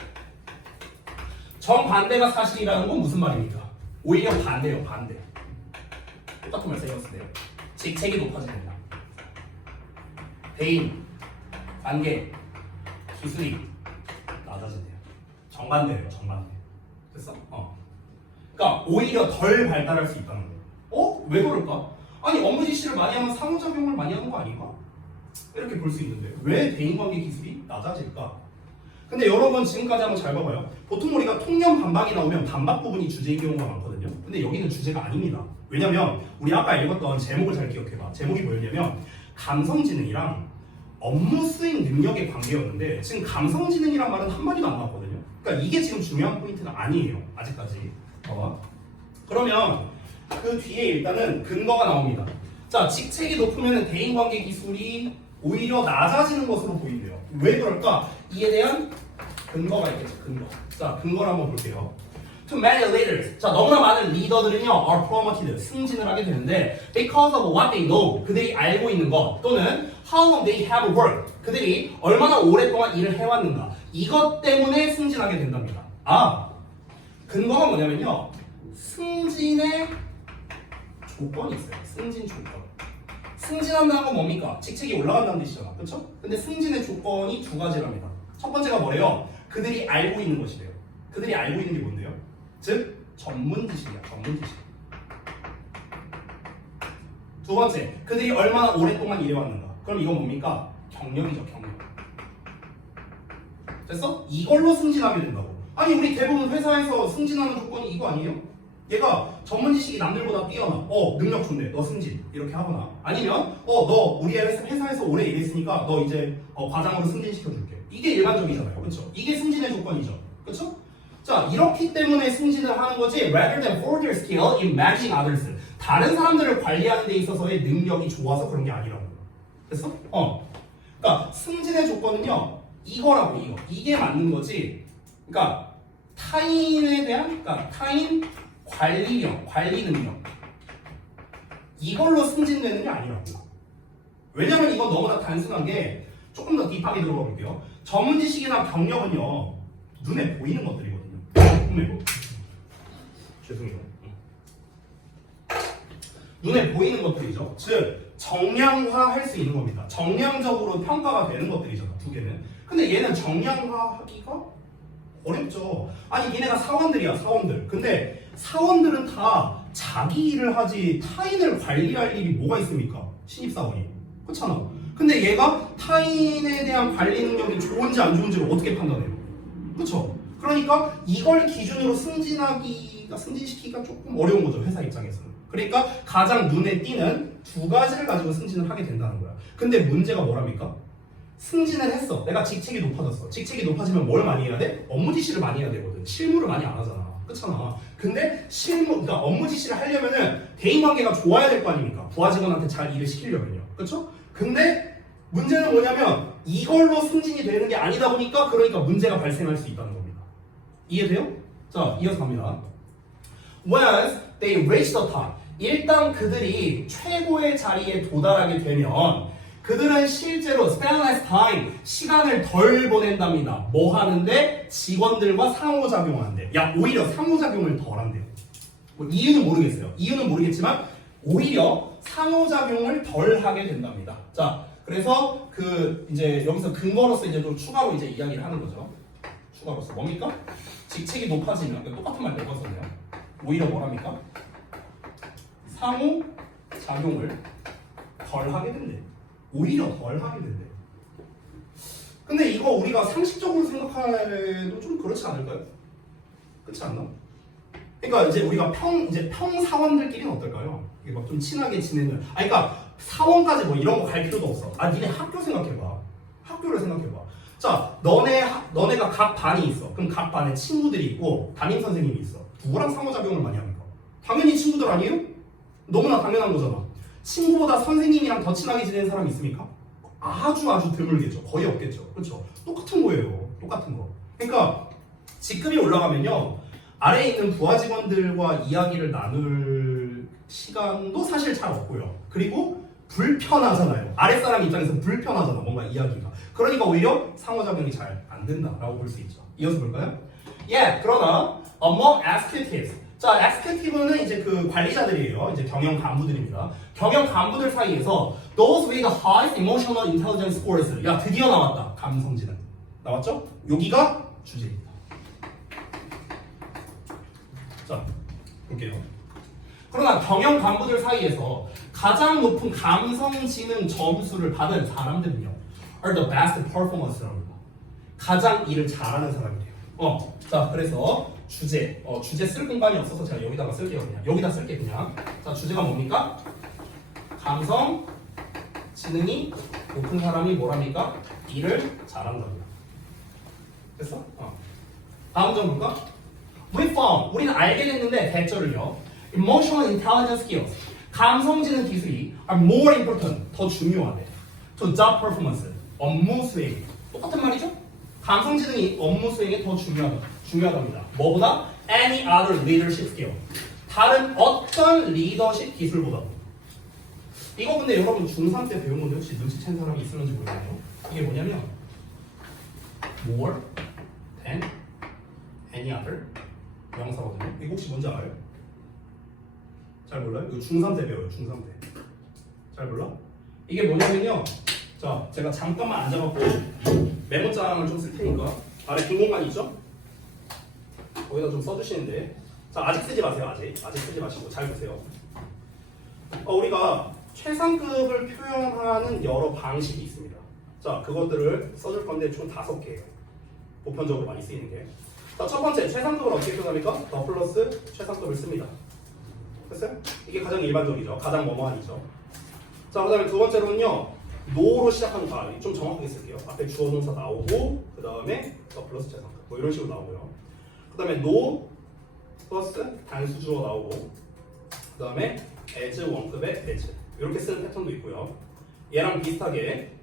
정반대가 사실이라는 건 무슨 말입니까? 오히려 반대예요. 반대. 똑같은 말 쓰였는데요. 직책이 높아집니다. 대인, 관계, 기술이 낮아진대요. 정반대예요. 정반대. 됐어? 그러니까 오히려 덜 발달할 수 있다는 거예요. 왜 그럴까? 업무 지시를 많이 하면 상호작용을 많이 하는 거 아닌가? 이렇게 볼 수 있는데 왜 대인관계 기술이 낮아질까? 근데 여러분 지금까지 한번 잘 봐봐요. 보통 우리가 통념 반박이 나오면 반박 부분이 주제인 경우가 많거든요. 근데 여기는 주제가 아닙니다. 왜냐면 우리 아까 읽었던 제목을 잘 기억해봐. 제목이 뭐였냐면 감성지능이랑 업무 수행 능력의 관계였는데 지금 감성지능이란 말은 한마디도 안 나왔거든요. 그러니까 이게 지금 중요한 포인트가 아니에요. 아직까지. 봐봐. 그러면 그 뒤에 일단은 근거가 나옵니다. 자, 직책이 높으면 대인관계 기술이 오히려 낮아지는 것으로 보인대요. 왜 그럴까? 이에 대한 근거가 있겠죠. 근거. 자, 근거를 한번 볼게요. To many leaders. 자, 너무나 많은 리더들은요, are promoted. 승진을 하게 되는데, because of what they know. 그들이 알고 있는 것. 또는 how long they have worked. 그들이 얼마나 오랫동안 일을 해왔는가. 이것 때문에 승진하게 된답니다. 아, 근거가 뭐냐면요. 승진의 조건이 있어요. 승진 조건. 승진한다는 건 뭡니까? 직책이 올라간다는 뜻이잖아. 그렇죠? 근데 승진의 조건이 두 가지랍니다. 첫 번째가 뭐래요? 그들이 알고 있는 것이래요. 그들이 알고 있는 게 뭔데요? 즉 전문 지식이야. 전문 지식. 두 번째, 그들이 얼마나 오랫동안 일해왔는가. 그럼 이건 뭡니까? 경력이죠. 경력. 됐어? 이걸로 승진하게 된다고. 아니 우리 대부분 회사에서 승진하는 조건이 이거 아니에요? 얘가 전문 지식이 남들보다 뛰어나. 능력 좋네. 너 승진. 이렇게 하거나. 아니면 너 우리 회사에서 오래 일했으니까 너 이제 과장으로 승진시켜줄게. 이게 일반적이잖아요. 그렇죠? 이게 승진의 조건이죠. 그렇죠? 자, 이렇기 때문에 승진을 하는 거지. Rather than for their skill in managing others. 다른 사람들을 관리하는 데 있어서의 능력이 좋아서 그런 게 아니라고. 됐어? 그러니까 승진의 조건은요. 이거라고 이거. 이게 맞는 거지. 그러니까 타인에 대한 그러니까 타인 관리력, 관리 능력 이걸로 승진되는 게 아니라고. 왜냐면 이건 너무나 단순한 게 조금 더 딥하게 들어가 볼게요. 전문 지식이나 경력은요 눈에 보이는 것들이거든요. 죄송해요. 눈에 보이는 것들이죠. 즉 정량화할 수 있는 겁니다. 정량적으로 평가가 되는 것들이잖아. 두 개는. 근데 얘는 정량화하기가 어렵죠. 아니 얘네가 사원들이야. 사원들. 근데 사원들은 다 자기 일을 하지 타인을 관리할 일이 뭐가 있습니까? 신입사원이. 그렇잖아. 근데 얘가 타인에 대한 관리 능력이 좋은지 안 좋은지를 어떻게 판단해요? 그렇죠? 그러니까 이걸 기준으로 승진시키기가 조금 어려운 거죠. 회사 입장에서는. 그러니까 가장 눈에 띄는 두 가지를 가지고 승진을 하게 된다는 거야. 근데 문제가 뭐랍니까? 승진을 했어. 내가 직책이 높아졌어. 직책이 높아지면 뭘 많이 해야 돼? 업무 지시를 많이 해야 되거든. 실무를 많이 안 하잖아. 그렇잖아. 근데 그러니까 업무 지시를 하려면은 대인관계가 좋아야 될 거 아닙니까? 부하 직원한테 잘 일을 시키려면요. 그렇죠? 근데 문제는 뭐냐면 이걸로 승진이 되는 게 아니다 보니까 그러니까 문제가 발생할 수 있다는 겁니다. 이해돼요? 자, 이어서 갑니다. Once they reach the top. 일단 그들이 최고의 자리에 도달하게 되면 그들은 실제로 spend less time, 시간을 덜 보낸답니다. 뭐 하는데? 직원들과 상호작용하는데. 야, 오히려 상호작용을 덜 한대요. 뭐 이유는 모르겠어요. 이유는 모르겠지만 오히려 상호작용을 덜 하게 된답니다. 자, 그래서 이제 여기서 근거로서 이제 좀 추가로 이제 이야기를 하는 거죠. 추가로서 뭡니까? 직책이 높아지면 똑같은 말 몇번 썼네요. 오히려 뭐랍니까? 상호작용을 덜 하게 된대. 오히려 덜 하게 된대. 근데 이거 우리가 상식적으로 생각해도 좀 그렇지 않을까요? 그렇지 않나? 그러니까 이제 우리가 평 사원들끼리는 어떨까요? 이게 막 좀 친하게 지내는. 그러니까 사원까지 뭐 이런 거 갈 필요도 없어. 니네 학교 생각해봐. 학교를 생각해봐. 자, 너네가 각 반이 있어. 그럼 각 반에 친구들이 있고 담임 선생님이 있어. 누구랑 상호작용을 많이 합니까? 당연히 친구들 아니에요? 너무나 당연한 거잖아. 친구보다 선생님이랑 더 친하게 지내는 사람이 있습니까? 아주 드물겠죠. 거의 없겠죠. 그렇죠? 똑같은 거예요. 똑같은 거. 그러니까 직급이 올라가면요. 아래에 있는 부하 직원들과 이야기를 나눌 시간도 사실 잘 없고요. 그리고 불편하잖아요. 아랫사람 입장에서 불편하잖아. 뭔가 이야기가. 그러니까 오히려 상호작용이 잘 안 된다라고 볼 수 있죠. 이어서 볼까요? 그러나 among executives. 자, executive는 이제 그 관리자들이에요. 이제 경영 간부들입니다. 경영 간부들 사이에서 those with the highest emotional intelligence scores. 야, 드디어 나왔다. 감성지능. 나왔죠? 여기가 주제입니다. 자, 볼게요. 그러나 경영 간부들 사이에서 가장 높은 감성지능 점수를 받은 사람들은요, are the best performance랍니다. 가장 일을 잘하는 사람이래요. 자, 그래서 주제 쓸 공간이 없어서 제가 여기다가 쓸게요. 그냥 여기다 쓸게 그냥. 자, 주제가 뭡니까? 감성 지능이 높은 사람이 뭐랍니까? 일을 잘한답니다. 됐어? 다음 점 볼까? We found, 우리는 알게 됐는데 대절을요. Emotional intelligence skills, 감성지능 기술이 are more important, 더 중요하대. To job performance, 업무 수행. 똑같은 말이죠? 감성지능이 업무 수행에 더 중요하답니다. 뭐보다? Any other leadership skill, 다른 어떤 리더십 기술보다도. 이거 근데 여러분 중3 때 배운 건데 혹시 눈치챈 사람이 있을는지 모르겠네요. 이게 뭐냐면 more than any other 명사거든요. 이거 혹시 뭔지 알아요? 잘 몰라요? 이거 중3 때 배워요. 중3 때. 잘 몰라? 이게 뭐냐면요. 자, 제가 잠깐만 앉아갖고 메모장을 좀 쓸 테니까 아래 빈 공간 있죠? 거기다 좀 써주시는데, 자, 아직 쓰지 마세요. 아직 쓰지 마시고 잘 보세요. 우리가 최상급을 표현하는 여러 방식이 있습니다. 자, 그것들을 써줄 건데 총 5개예요. 보편적으로 많이 쓰이는 게. 자, 첫 번째, 최상급을 어떻게 표현합니까? 더 플러스 최상급을 씁니다. 됐어요? 이게 가장 일반적이죠. 가장 뭐뭐하니죠. 자, 그 다음에 두 번째로는요, no로 시작하는 거, 좀 정확하게 쓸게요. 앞에 주어 동사 나오고, 그 다음에 더 플러스 최상급. 뭐 이런 식으로 나오고요. 그 다음에 no 플러스 단수 주어 나오고, 그 다음에 as 원급의 as. 이렇게 쓰는 패턴도 있고요. 얘랑 비슷하게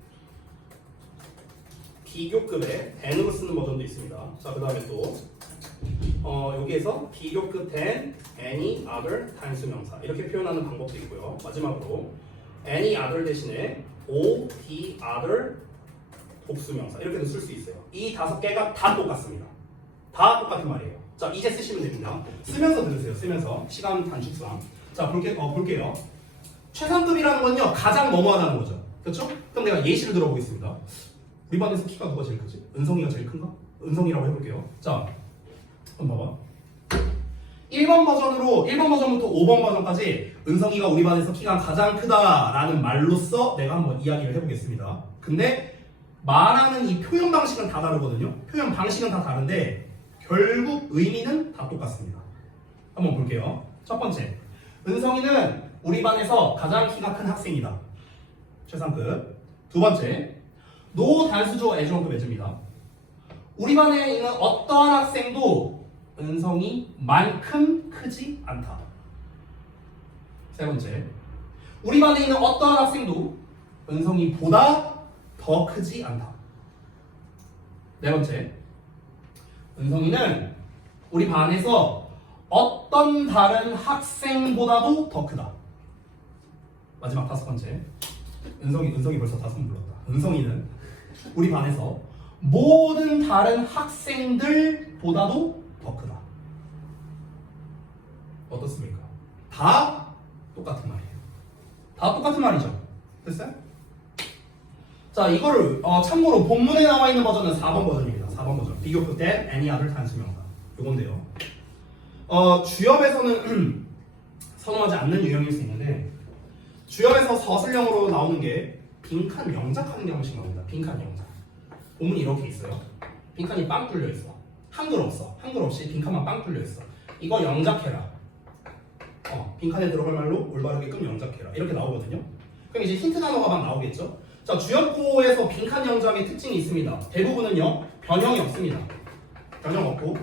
비교급의 than으로 쓰는 버전도 있습니다. 자, 그 다음에 또 여기에서 비교급 than, any other 단수명사 이렇게 표현하는 방법도 있고요. 마지막으로 any other 대신에 o, the other 복수명사 이렇게도 쓸 수 있어요. 이 5개가 다 똑같습니다. 다 똑같은 말이에요. 자, 이제 쓰시면 됩니다. 쓰면서 들으세요. 쓰면서 시간 단축상. 자, 볼게요. 최상급이라는 건요, 가장 뭐뭐하다는 거죠. 그렇죠? 그럼 내가 예시를 들어보겠습니다. 우리 반에서 키가 누가 제일 크지? 은성이가 제일 큰가? 은성이라고 해볼게요. 자, 한번 봐봐. 1번 버전부터 5번 버전까지 은성이가 우리 반에서 키가 가장 크다라는 말로써 내가 한번 이야기를 해보겠습니다. 근데 말하는 이 표현 방식은 다 다르거든요. 표현 방식은 다 다른데 결국 의미는 다 똑같습니다. 한번 볼게요. 첫 번째, 은성이는 우리 반에서 가장 키가 큰 학생이다. 최상급. 두 번째, 노 단수조 애주원급 애주입니다. 우리 반에 있는 어떠한 학생도 은성이만큼 크지 않다. 세 번째, 우리 반에 있는 어떠한 학생도 은성이보다 더 크지 않다. 네 번째, 은성이는 우리 반에서 어떤 다른 학생보다도 더 크다. 마지막 5번째, 은성이 벌써 5번 불렀다. 은성이는 우리 반에서 모든 다른 학생들보다도 더 크다. 어떻습니까? 다 똑같은 말이에요. 다 똑같은 말이죠. 됐어요? 자, 이거를 참고로 본문에 나와 있는 버전은 4번 버전입니다. 4번 버전. 비교급 than, any other 단수명사. 요건데요. 주협에서는 선호하지 않는 유형일 수 있는데, 주협에서 서술형으로 나오는 게 빈칸 영작하는 게 한 번씩 나옵니다. 빈칸 영작. 본문이 이렇게 있어요. 빈칸이 빵 뚫려 있어. 한글 없어. 한글 없이 빈칸만 빵 뚫려 있어. 이거 영작해라. 빈칸에 들어갈 말로 올바르게끔 영작해라. 이렇게 나오거든요. 그럼 이제 힌트 단어가 막 나오겠죠. 자, 주협고에서 빈칸 영작의 특징이 있습니다. 대부분은요, 변형이 없습니다. 변형 없고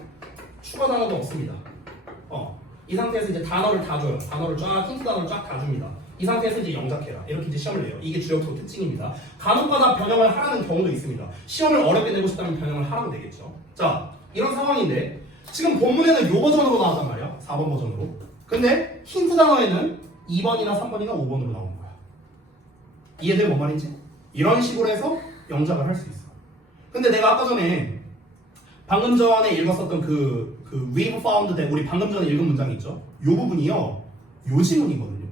추가 단어도 없습니다. 이 상태에서 이제 단어를 다 줘요. 단어를 쫙, 힌트 단어를 쫙 다 줍니다. 이 상태에서 이제 영작해라. 이렇게 이제 시험을 내요. 이게 주협고 특징입니다. 간혹가다 변형을 하라는 경우도 있습니다. 시험을 어렵게 내고 싶다면 변형을 하라고 되겠죠. 자, 이런 상황인데 지금 본문에는 요 버전으로 나왔단 말이야. 4번 버전으로. 근데 힌트 단어에는 2번이나 3번이나 5번으로 나오는 거야. 이해돼? 뭔 말인지? 이런 식으로 해서 영작을 할 수 있어. 근데 내가 아까 전에 방금 전에 읽었었던 그 we've found that 우리 방금 전에 읽은 문장 있죠? 요 부분이요, 요지문이거든요.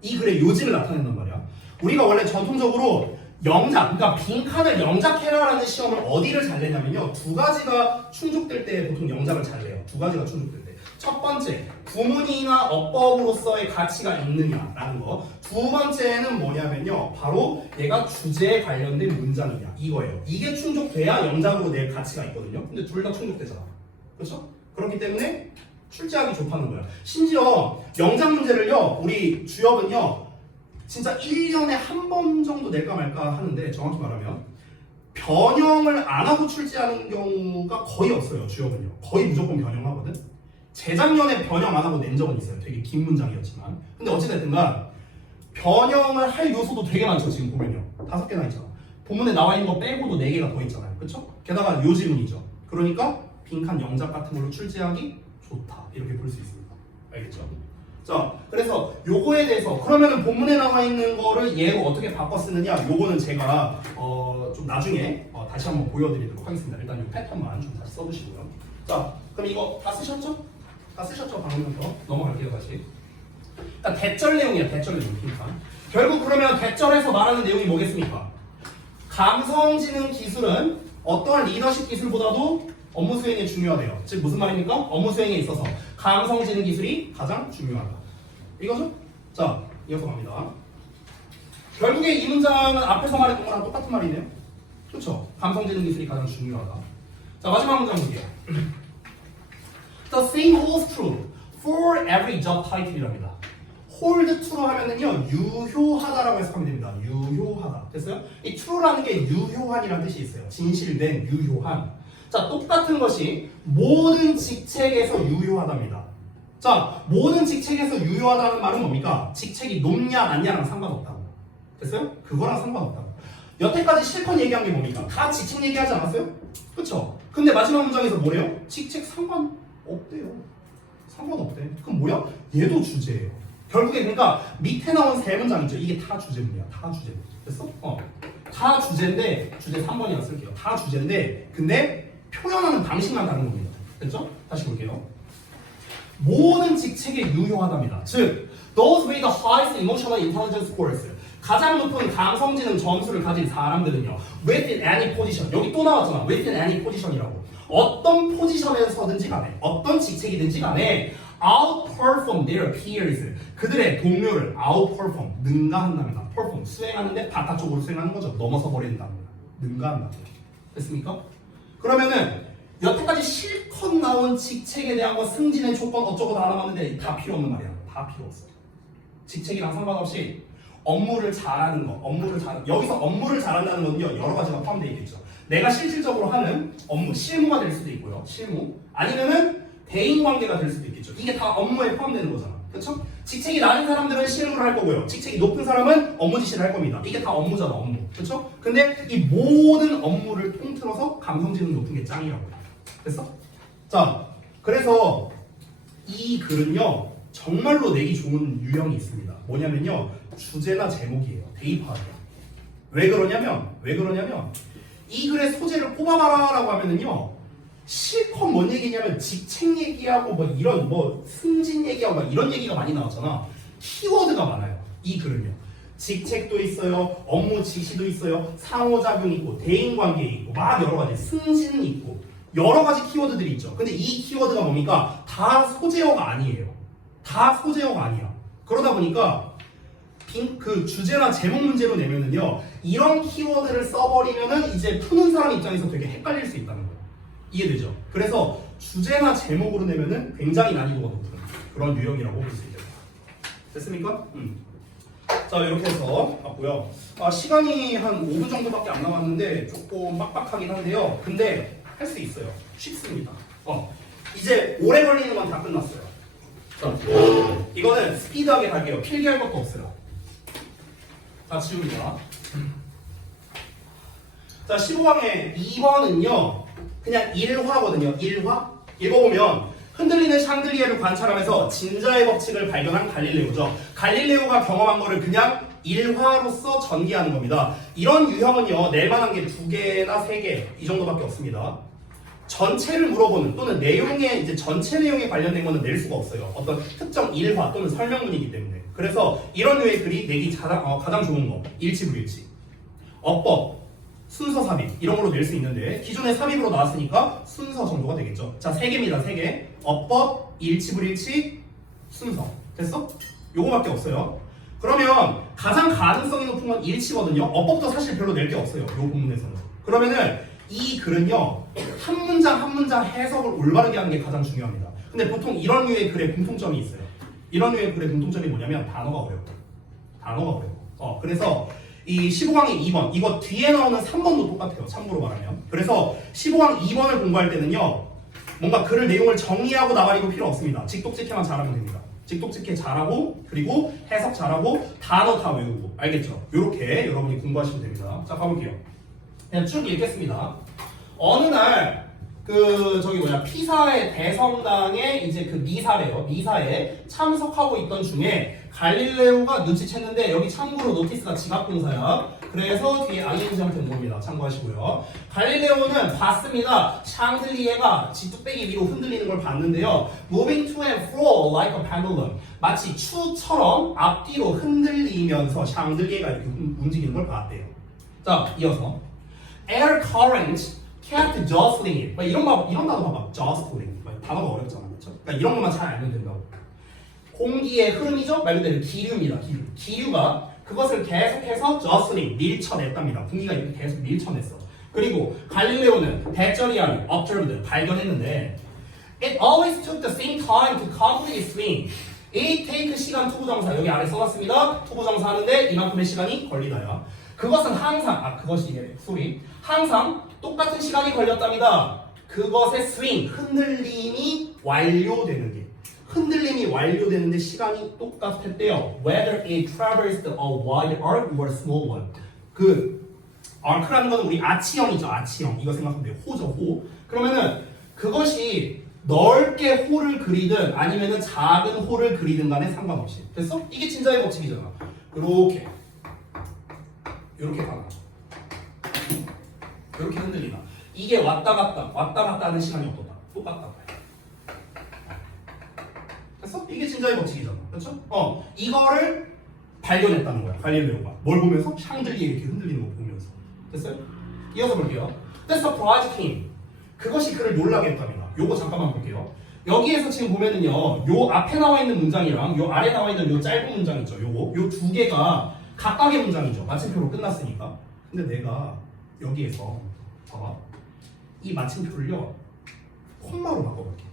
이 글의 요지를 나타낸단 말이야. 우리가 원래 전통적으로 영작, 그러니까 빈칸을 영작해라라는 시험을 어디를 잘 내냐면요, 2가지가 충족될 때 보통 영작을 잘 내요. 2가지가 충족될 때. 첫 번째, 구문이나 어법으로서의 가치가 있느냐라는 거. 두 번째는 뭐냐면요, 바로 얘가 주제에 관련된 문장이냐, 이거예요. 이게 충족돼야 영작으로 낼 가치가 있거든요. 근데 둘 다 충족되잖아. 그렇죠? 그렇기 때문에 출제하기 좋다는 거야. 심지어 영작 문제를요, 우리 주협은요, 진짜 1년에 한 번 정도 낼까 말까 하는데 정확히 말하면 변형을 안 하고 출제하는 경우가 거의 없어요. 주역은요. 거의 무조건 변형하거든. 재작년에 변형 안 하고 낸 적은 있어요. 되게 긴 문장이었지만. 근데 어찌됐든가 변형을 할 요소도 되게 많죠. 지금 보면요. 5개나 있잖아. 본문에 나와 있는 거 빼고도 4개가 더 있잖아요. 그쵸? 게다가 요 지문이죠. 그러니까 빈칸 영작 같은 걸로 출제하기 좋다. 이렇게 볼 수 있습니다. 알겠죠? 자, 그래서 요거에 대해서 그러면은 본문에 나와 있는 거를 얘로 어떻게 바꿔 쓰느냐? 요거는 제가 좀 나중에 다시 한번 보여드리도록 하겠습니다. 일단 요 패턴만 좀 다시 써두시고요. 자, 그럼 이거 다 쓰셨죠? 다 쓰셨죠? 방금부터 넘어갈게요 다시. 일단 대절 내용이야. 대절 내용. 빈칸. 결국 그러면 대절에서 말하는 내용이 뭐겠습니까? 감성지능 기술은 어떠한 리더십 기술보다도 업무 수행에 중요하대요. 즉 무슨 말입니까? 업무 수행에 있어서 감성지능 기술이 가장 중요하다. 이거죠? 자, 이어서 갑니다. 결국에 이 문장은 앞에서 말했던 거랑 똑같은 말이네요. 그렇죠? 감성지능 기술이 가장 중요하다. 자, 마지막 문장 볼게요. The same holds true for every job title이랍니다. hold true로 하면은요 유효하다라고 해석하면 됩니다. 유효하다. 됐어요? 이 true라는 게 유효한이라는 뜻이 있어요. 진실된, 유효한. 자, 똑같은 것이 모든 직책에서 유효하답니다. 자, 모든 직책에서 유효하다는 말은 뭡니까? 직책이 높냐 낮냐랑 상관없다고. 됐어요? 그거랑 상관없다고. 여태까지 실컷 얘기한 게 뭡니까? 다 직책 얘기하지 않았어요? 그쵸? 근데 마지막 문장에서 뭐래요? 직책 상관없대요. 상관없대. 그럼 뭐야? 얘도 주제예요. 결국에 그러니까 밑에 나온 3문장 있죠? 이게 다 주제문이야. 다 주제. 됐어? 다 주제인데 주제 3번이라 쓸게요. 다 주제인데 근데 표현하는 방식만 다른 겁니다. 됐죠? 다시 볼게요. 모든 직책에 유효하답니다. 즉, those with the highest emotional intelligence scores, 가장 높은 감성지능 점수를 가진 사람들은요, within any position, 여기 또 나왔잖아. within any position이라고. 어떤 포지션에서든지 간에, 어떤 직책이든지 간에 outperform their peers, 그들의 동료를 outperform, 능가한답니다. perform, 수행하는데 바깥쪽으로 수행하는 거죠. 넘어서 버린답니다. 능가한다. 됐습니까? 그러면은 여태까지 실컷 나온 직책에 대한 거 승진의 조건 어쩌고 다 알아봤는데 다 필요 없는 말이야. 다 필요 없어. 직책이랑 상관없이 업무를 잘하는 거, 여기서 업무를 잘한다는 건요 여러 가지가 포함되어 있겠죠. 내가 실질적으로 하는 업무, 실무가 될 수도 있고요. 실무 아니면은 대인 관계가 될 수도 있겠죠. 이게 다 업무에 포함되는 거잖아. 그렇죠? 직책이 낮은 사람들은 실무를 할 거고요. 직책이 높은 사람은 업무 지시를 할 겁니다. 이게 다 업무잖아, 업무. 그렇죠? 근데 이 모든 업무를 통틀어서 감성지능 높은 게 짱이라고요. 됐어? 자, 그래서 이 글은요 정말로 내기 좋은 유형이 있습니다. 뭐냐면요 주제나 제목이에요. 대입하기야. 왜 그러냐면 이 글의 소재를 꼽아봐라라고 하면은요 실컷 뭔 얘기냐면 직책 얘기하고 뭐 이런 뭐 승진 얘기하고 막 이런 얘기가 많이 나왔잖아. 키워드가 많아요. 이 글은요. 직책도 있어요. 업무 지시도 있어요. 상호작용 있고 대인관계 있고 막 여러 가지 승진 있고 여러 가지 키워드들이 있죠. 근데 이 키워드가 뭡니까? 다 소재어가 아니에요. 다 소재어가 아니야. 그러다 보니까 그 주제나 제목 문제로 내면은요 이런 키워드를 써버리면은 이제 푸는 사람 입장에서 되게 헷갈릴 수 있다는 거예요. 이해되죠? 그래서 주제나 제목으로 내면은 굉장히 난이도가 높은 그런 유형이라고 볼 수 있겠다. 됐습니까? 자, 이렇게 해서 봤고요. 시간이 한 5분 정도밖에 안 남았는데 조금 빡빡하긴 한데요. 근데 할 수 있어요. 쉽습니다. 이제 오래 걸리는 건 다 끝났어요. 자, 이거는 스피드하게 갈게요. 필기할 것도 없어요. 자, 지웁니다. 자, 15강의 2번은요 그냥 1화거든요. 1화? 읽어보면 흔들리는 샹들리에를 관찰하면서 진자의 법칙을 발견한 갈릴레오죠. 갈릴레오가 경험한 거를 그냥 1화로서 전개하는 겁니다. 이런 유형은요 낼만한 게 2개나 3개 이 정도밖에 없습니다. 전체를 물어보는 또는 내용에 이제 전체 내용에 관련된 거는 낼 수가 없어요. 어떤 특정 일화 또는 설명문이기 때문에. 그래서 이런 류의 글이 내기 가장 좋은 거 일치불일치, 어법, 순서 삽입 이런 걸로 낼 수 있는데 기존에 삽입으로 나왔으니까 순서 정도가 되겠죠. 자, 3개입니다. 3개. 어법, 일치불일치, 순서. 됐어? 요거밖에 없어요. 그러면 가장 가능성이 높은 건 일치거든요. 어법도 사실 별로 낼 게 없어요. 요 본문에서는. 그러면은 이 글은요 한 문장 한 문장 해석을 올바르게 하는 게 가장 중요합니다. 근데 보통 이런 류의 글에 공통점이 있어요. 이런 류의 글의 공통점이 뭐냐면 단어가 어려워. 단어가 어려워. 그래서 이 15강의 2번 이거 뒤에 나오는 3번도 똑같아요. 참고로 말하면. 그래서 15강 2번을 공부할 때는요. 뭔가 글을 내용을 정리하고 나발이고 필요 없습니다. 직독직해만 잘하면 됩니다. 직독직해 잘하고 그리고 해석 잘하고 단어 다 외우고 알겠죠? 이렇게 여러분이 공부하시면 됩니다. 자 가볼게요. 그냥 쭉 읽겠습니다. 어느 날 피사의 대성당에 이제 그 미사에 참석하고 있던 중에 갈릴레오가 눈치챘는데 여기 참고로 노티스가 지각동사야. 그래서 뒤에 ing한테 모읍니다. 참고하시고요. 갈릴레오는 봤습니다. 샹들리에가 지뚝배기 위로 흔들리는 걸 봤는데요. Moving to and fro like a pendulum. 마치 추처럼 앞뒤로 흔들리면서 샹들리에가 이렇게 움직이는 걸 봤대요. 자, 이어서 air current kept jostling it. 이런 단어 봐봐. jostling. 단어가 어렵잖아, 그렇죠? 그러니까 이런 것만 잘 알면 된다고. 공기의 흐름이죠. 말 그대로 기류입니다. 기류가 그것을 계속해서 jostling, 밀쳐냈답니다. 공기가 이렇게 계속 밀쳐냈어. 그리고 갈릴레오는 대저리아를 observed, 발견했는데 it always took the same time to complete its swing. it take 시간 투부정사 여기 아래 써놨습니다. 투부정사 하는데 이만큼의 시간이 걸리다야. 그것은 항상 항상 똑같은 시간이 걸렸답니다. 그것의 스윙, 흔들림이 완료되는데 시간이 똑같았대요. Whether it traversed a wide arc or a small one. 그 arc라는 건 우리 아치형이죠. 아치형. 이거 생각하면 돼요. 호죠, 호. 그러면은 그것이 넓게 호를 그리든 아니면은 작은 호를 그리든 간에 상관없이. 됐어? 이게 진자의 법칙이잖아. 이렇게 가나. 이렇게 흔들리나. 이게 왔다 갔다 하는 시간이 어떠다? 똑같다. 됐어? 이게 진자의 법칙이잖아. 그렇죠? 이거를 발견했다는 거야. 갈릴레오가. 뭘 보면서? 샹들리에 이렇게 흔들리는 거 보면서. 됐어요? 이어서 볼게요. The surprise came. 그것이 그를 놀라게 했답니다. 요거 잠깐만 볼게요. 여기에서 지금 보면은요. 요 앞에 나와 있는 문장이랑 요 아래 나와 있는 요 짧은 문장 있죠. 요 두 개가 각각의 문장이죠. 마침표로 끝났으니까. 근데 내가 여기에서 봐봐. 이 마침표를요. 콤마로 바꿔볼게.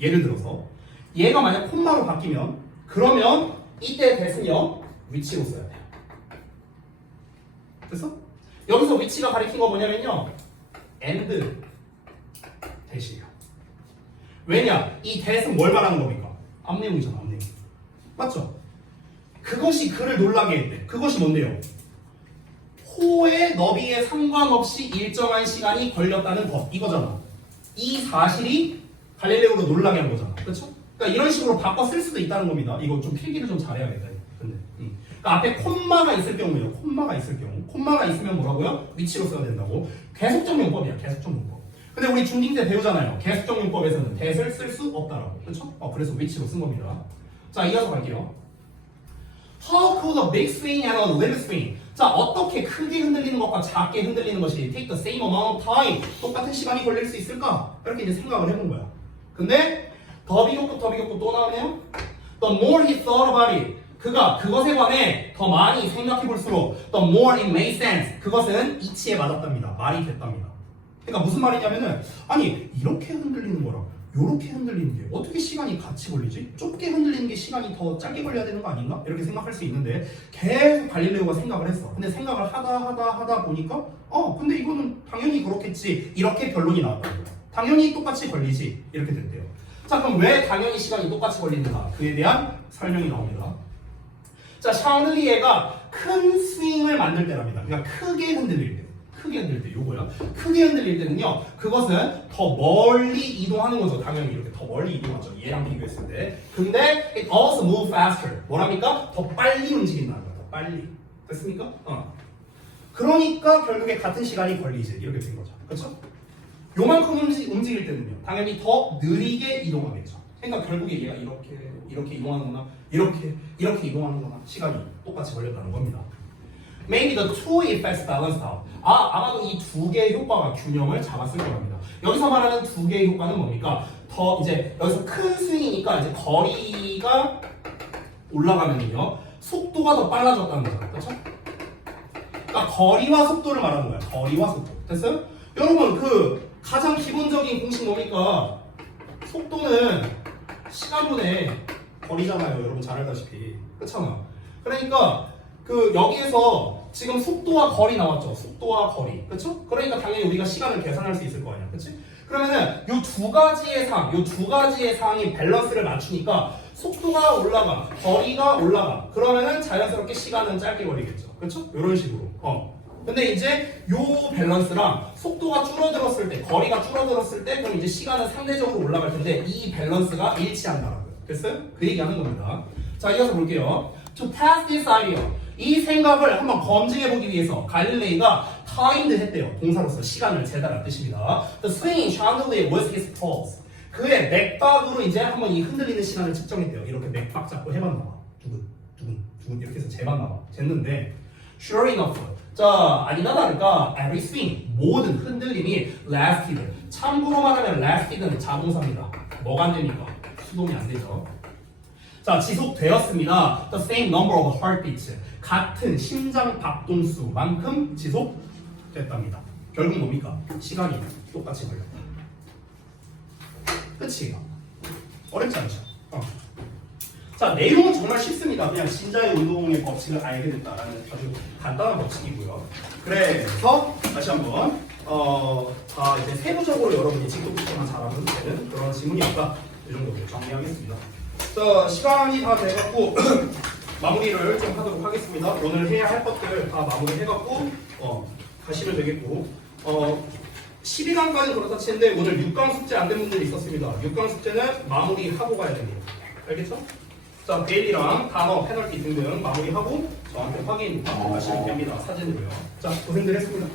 예를 들어서 얘가 만약 콤마로 바뀌면 그러면 이때 대신요 위치로 써야 돼요. 됐어? 여기서 위치가 가리킨 거 뭐냐면요. and 대시예요. 왜냐? 이 대신 뭘 말하는 겁니까? 앞내용이잖아. 앞내용. 맞죠? 그것이 그를 놀라게 했대. 그것이 뭔데요? 호의 너비에 상관없이 일정한 시간이 걸렸다는 것. 이거잖아. 이 사실이 갈릴레오를 놀라게 한 거잖아. 그렇죠? 그러니까 이런 식으로 바꿔 쓸 수도 있다는 겁니다. 이거 좀 필기를 좀 잘해야겠다. 근데 그러니까 앞에 콤마가 있을 경우에요. 콤마가 있으면 뭐라고요? 위치로 써야 된다고. 계속적 용법이야. 계속적 용법. 근데 우리 중딩 때 배우잖아요. 계속적 용법에서는 대를 쓸 수 없다라고. 그렇죠? 그래서 위치로 쓴 겁니다. 자, 이어서 갈게요. How could a big swing and a little swing? 자, 어떻게 크게 흔들리는 것과 작게 흔들리는 것이 take the same amount of time 똑같은 시간이 걸릴 수 있을까? 이렇게 이제 생각을 해본 거야. 근데 더 비교급 또 나오네요. The more he thought about it, 그가 그것에 관해 더 많이 생각해 볼수록 the more it made sense, 그것은 이치에 맞았답니다. 말이 됐답니다. 그러니까 무슨 말이냐면은 아니 이렇게 흔들리는 거랑 요렇게 흔들리는 게 어떻게 시간이 같이 걸리지? 좁게 흔들리는 게 시간이 더 짧게 걸려야 되는 거 아닌가? 이렇게 생각할 수 있는데 계속 갈릴레오가 생각을 했어. 근데 생각을 하다 보니까 근데 이거는 당연히 그렇겠지. 이렇게 결론이 나왔다는 거야. 당연히 똑같이 걸리지. 이렇게 됐대요. 자, 그럼 왜 당연히 시간이 똑같이 걸리는가? 그에 대한 설명이 나옵니다. 자, 샹들리에가 큰 스윙을 만들 때랍니다. 그러니까 크게 흔들릴 때. 요거야. 크게 흔들릴 때는요. 그것은 더 멀리 이동하는 거죠. 당연히 이렇게 더 멀리 이동하죠. 얘랑 비교했을 때. 근데 it also move faster. 뭐랍니까? 더 빨리 움직인다는 거야. 더 빨리. 됐습니까? 그러니까 결국에 같은 시간이 걸리지. 이렇게 된 거죠. 그렇죠? 요만큼 움직일 때는요. 당연히 더 느리게 이동하겠죠. 그러니까 결국에 얘가 이렇게 이동하는 거나 이렇게 이동하는 거나 시간이 똑같이 걸렸다는 겁니다. Maybe the two effects balanced out. 아마도 이 두 개의 효과가 균형을 잡았을 겁니다. 여기서 말하는 두 개의 효과는 뭡니까? 더 이제 여기서 큰 스윙이니까 이제 거리가 올라가면요 속도가 더 빨라졌다는 거죠. 그렇죠? 그러니까 거리와 속도를 말하는 거야. 거리와 속도. 됐어요? 여러분 그 가장 기본적인 공식 뭡니까? 속도는 시간분의 거리잖아요. 여러분 잘 알다시피. 그렇잖아. 그러니까 그 여기에서 지금 속도와 거리 나왔죠. 속도와 거리. 그렇죠? 그러니까 당연히 우리가 시간을 계산할 수 있을 거 아니야. 그렇지? 그러면은 요 두 가지의 사항이 밸런스를 맞추니까 속도가 올라가, 거리가 올라가. 그러면은 자연스럽게 시간은 짧게 걸리겠죠. 그렇죠? 이런 식으로. 근데 이제 요 밸런스랑 속도가 줄어들었을 때, 거리가 줄어들었을 때, 그럼 이제 시간은 상대적으로 올라갈 텐데 이 밸런스가 일치한다라고요. 됐어요? 그 얘기하는 겁니다. 자, 이어서 볼게요. To test this idea. 이 생각을 한번 검증해보기 위해서 갈릴레이가 timed 했대요. 동사로서 시간을 재다라는 뜻입니다. The swinging chandelier was his pulse. 그의 맥박으로 이제 한번 이 흔들리는 시간을 측정했대요. 이렇게 맥박 잡고 해봤나봐. 두근 이렇게 해서 재봤나봐. 쟀는데 sure enough. 자, 아니나 다를까 every swing, 모든 흔들림이 lasted. 참고로 말하면 lasted는 자동사입니다. 뭐가 안 됩니까? 수동이 안 되죠. 자, 지속되었습니다. The same number of heartbeats. 같은 심장 박동수만큼 지속됐답니다. 결국 뭡니까? 시간이 똑같이 걸렸다. 끝이에요. 어렵지 않죠? 자, 내용은 정말 쉽습니다. 그냥 진자의 운동의 법칙을 알게 됐다라는 아주 간단한 법칙이고요. 그래서 다시 한번 다 이제 세부적으로 여러분이 직독부터만 잘하면 되는 그런 지문이니까 이 정도로 정리하겠습니다. 자, 시간이 다 돼갖고 마무리를 좀 하도록 하겠습니다. 오늘 해야 할 것들 다 마무리해갖고 가시면 되겠고 12강까지 그렇다 치는데 오늘 6강 숙제 안 된 분들이 있었습니다. 6강 숙제는 마무리하고 가야 됩니다. 알겠죠? 자, 데일리랑 단어, 페널티 등등 마무리하고 저한테 확인 하시면 됩니다. 사진으로요. 자, 고생들 했습니다.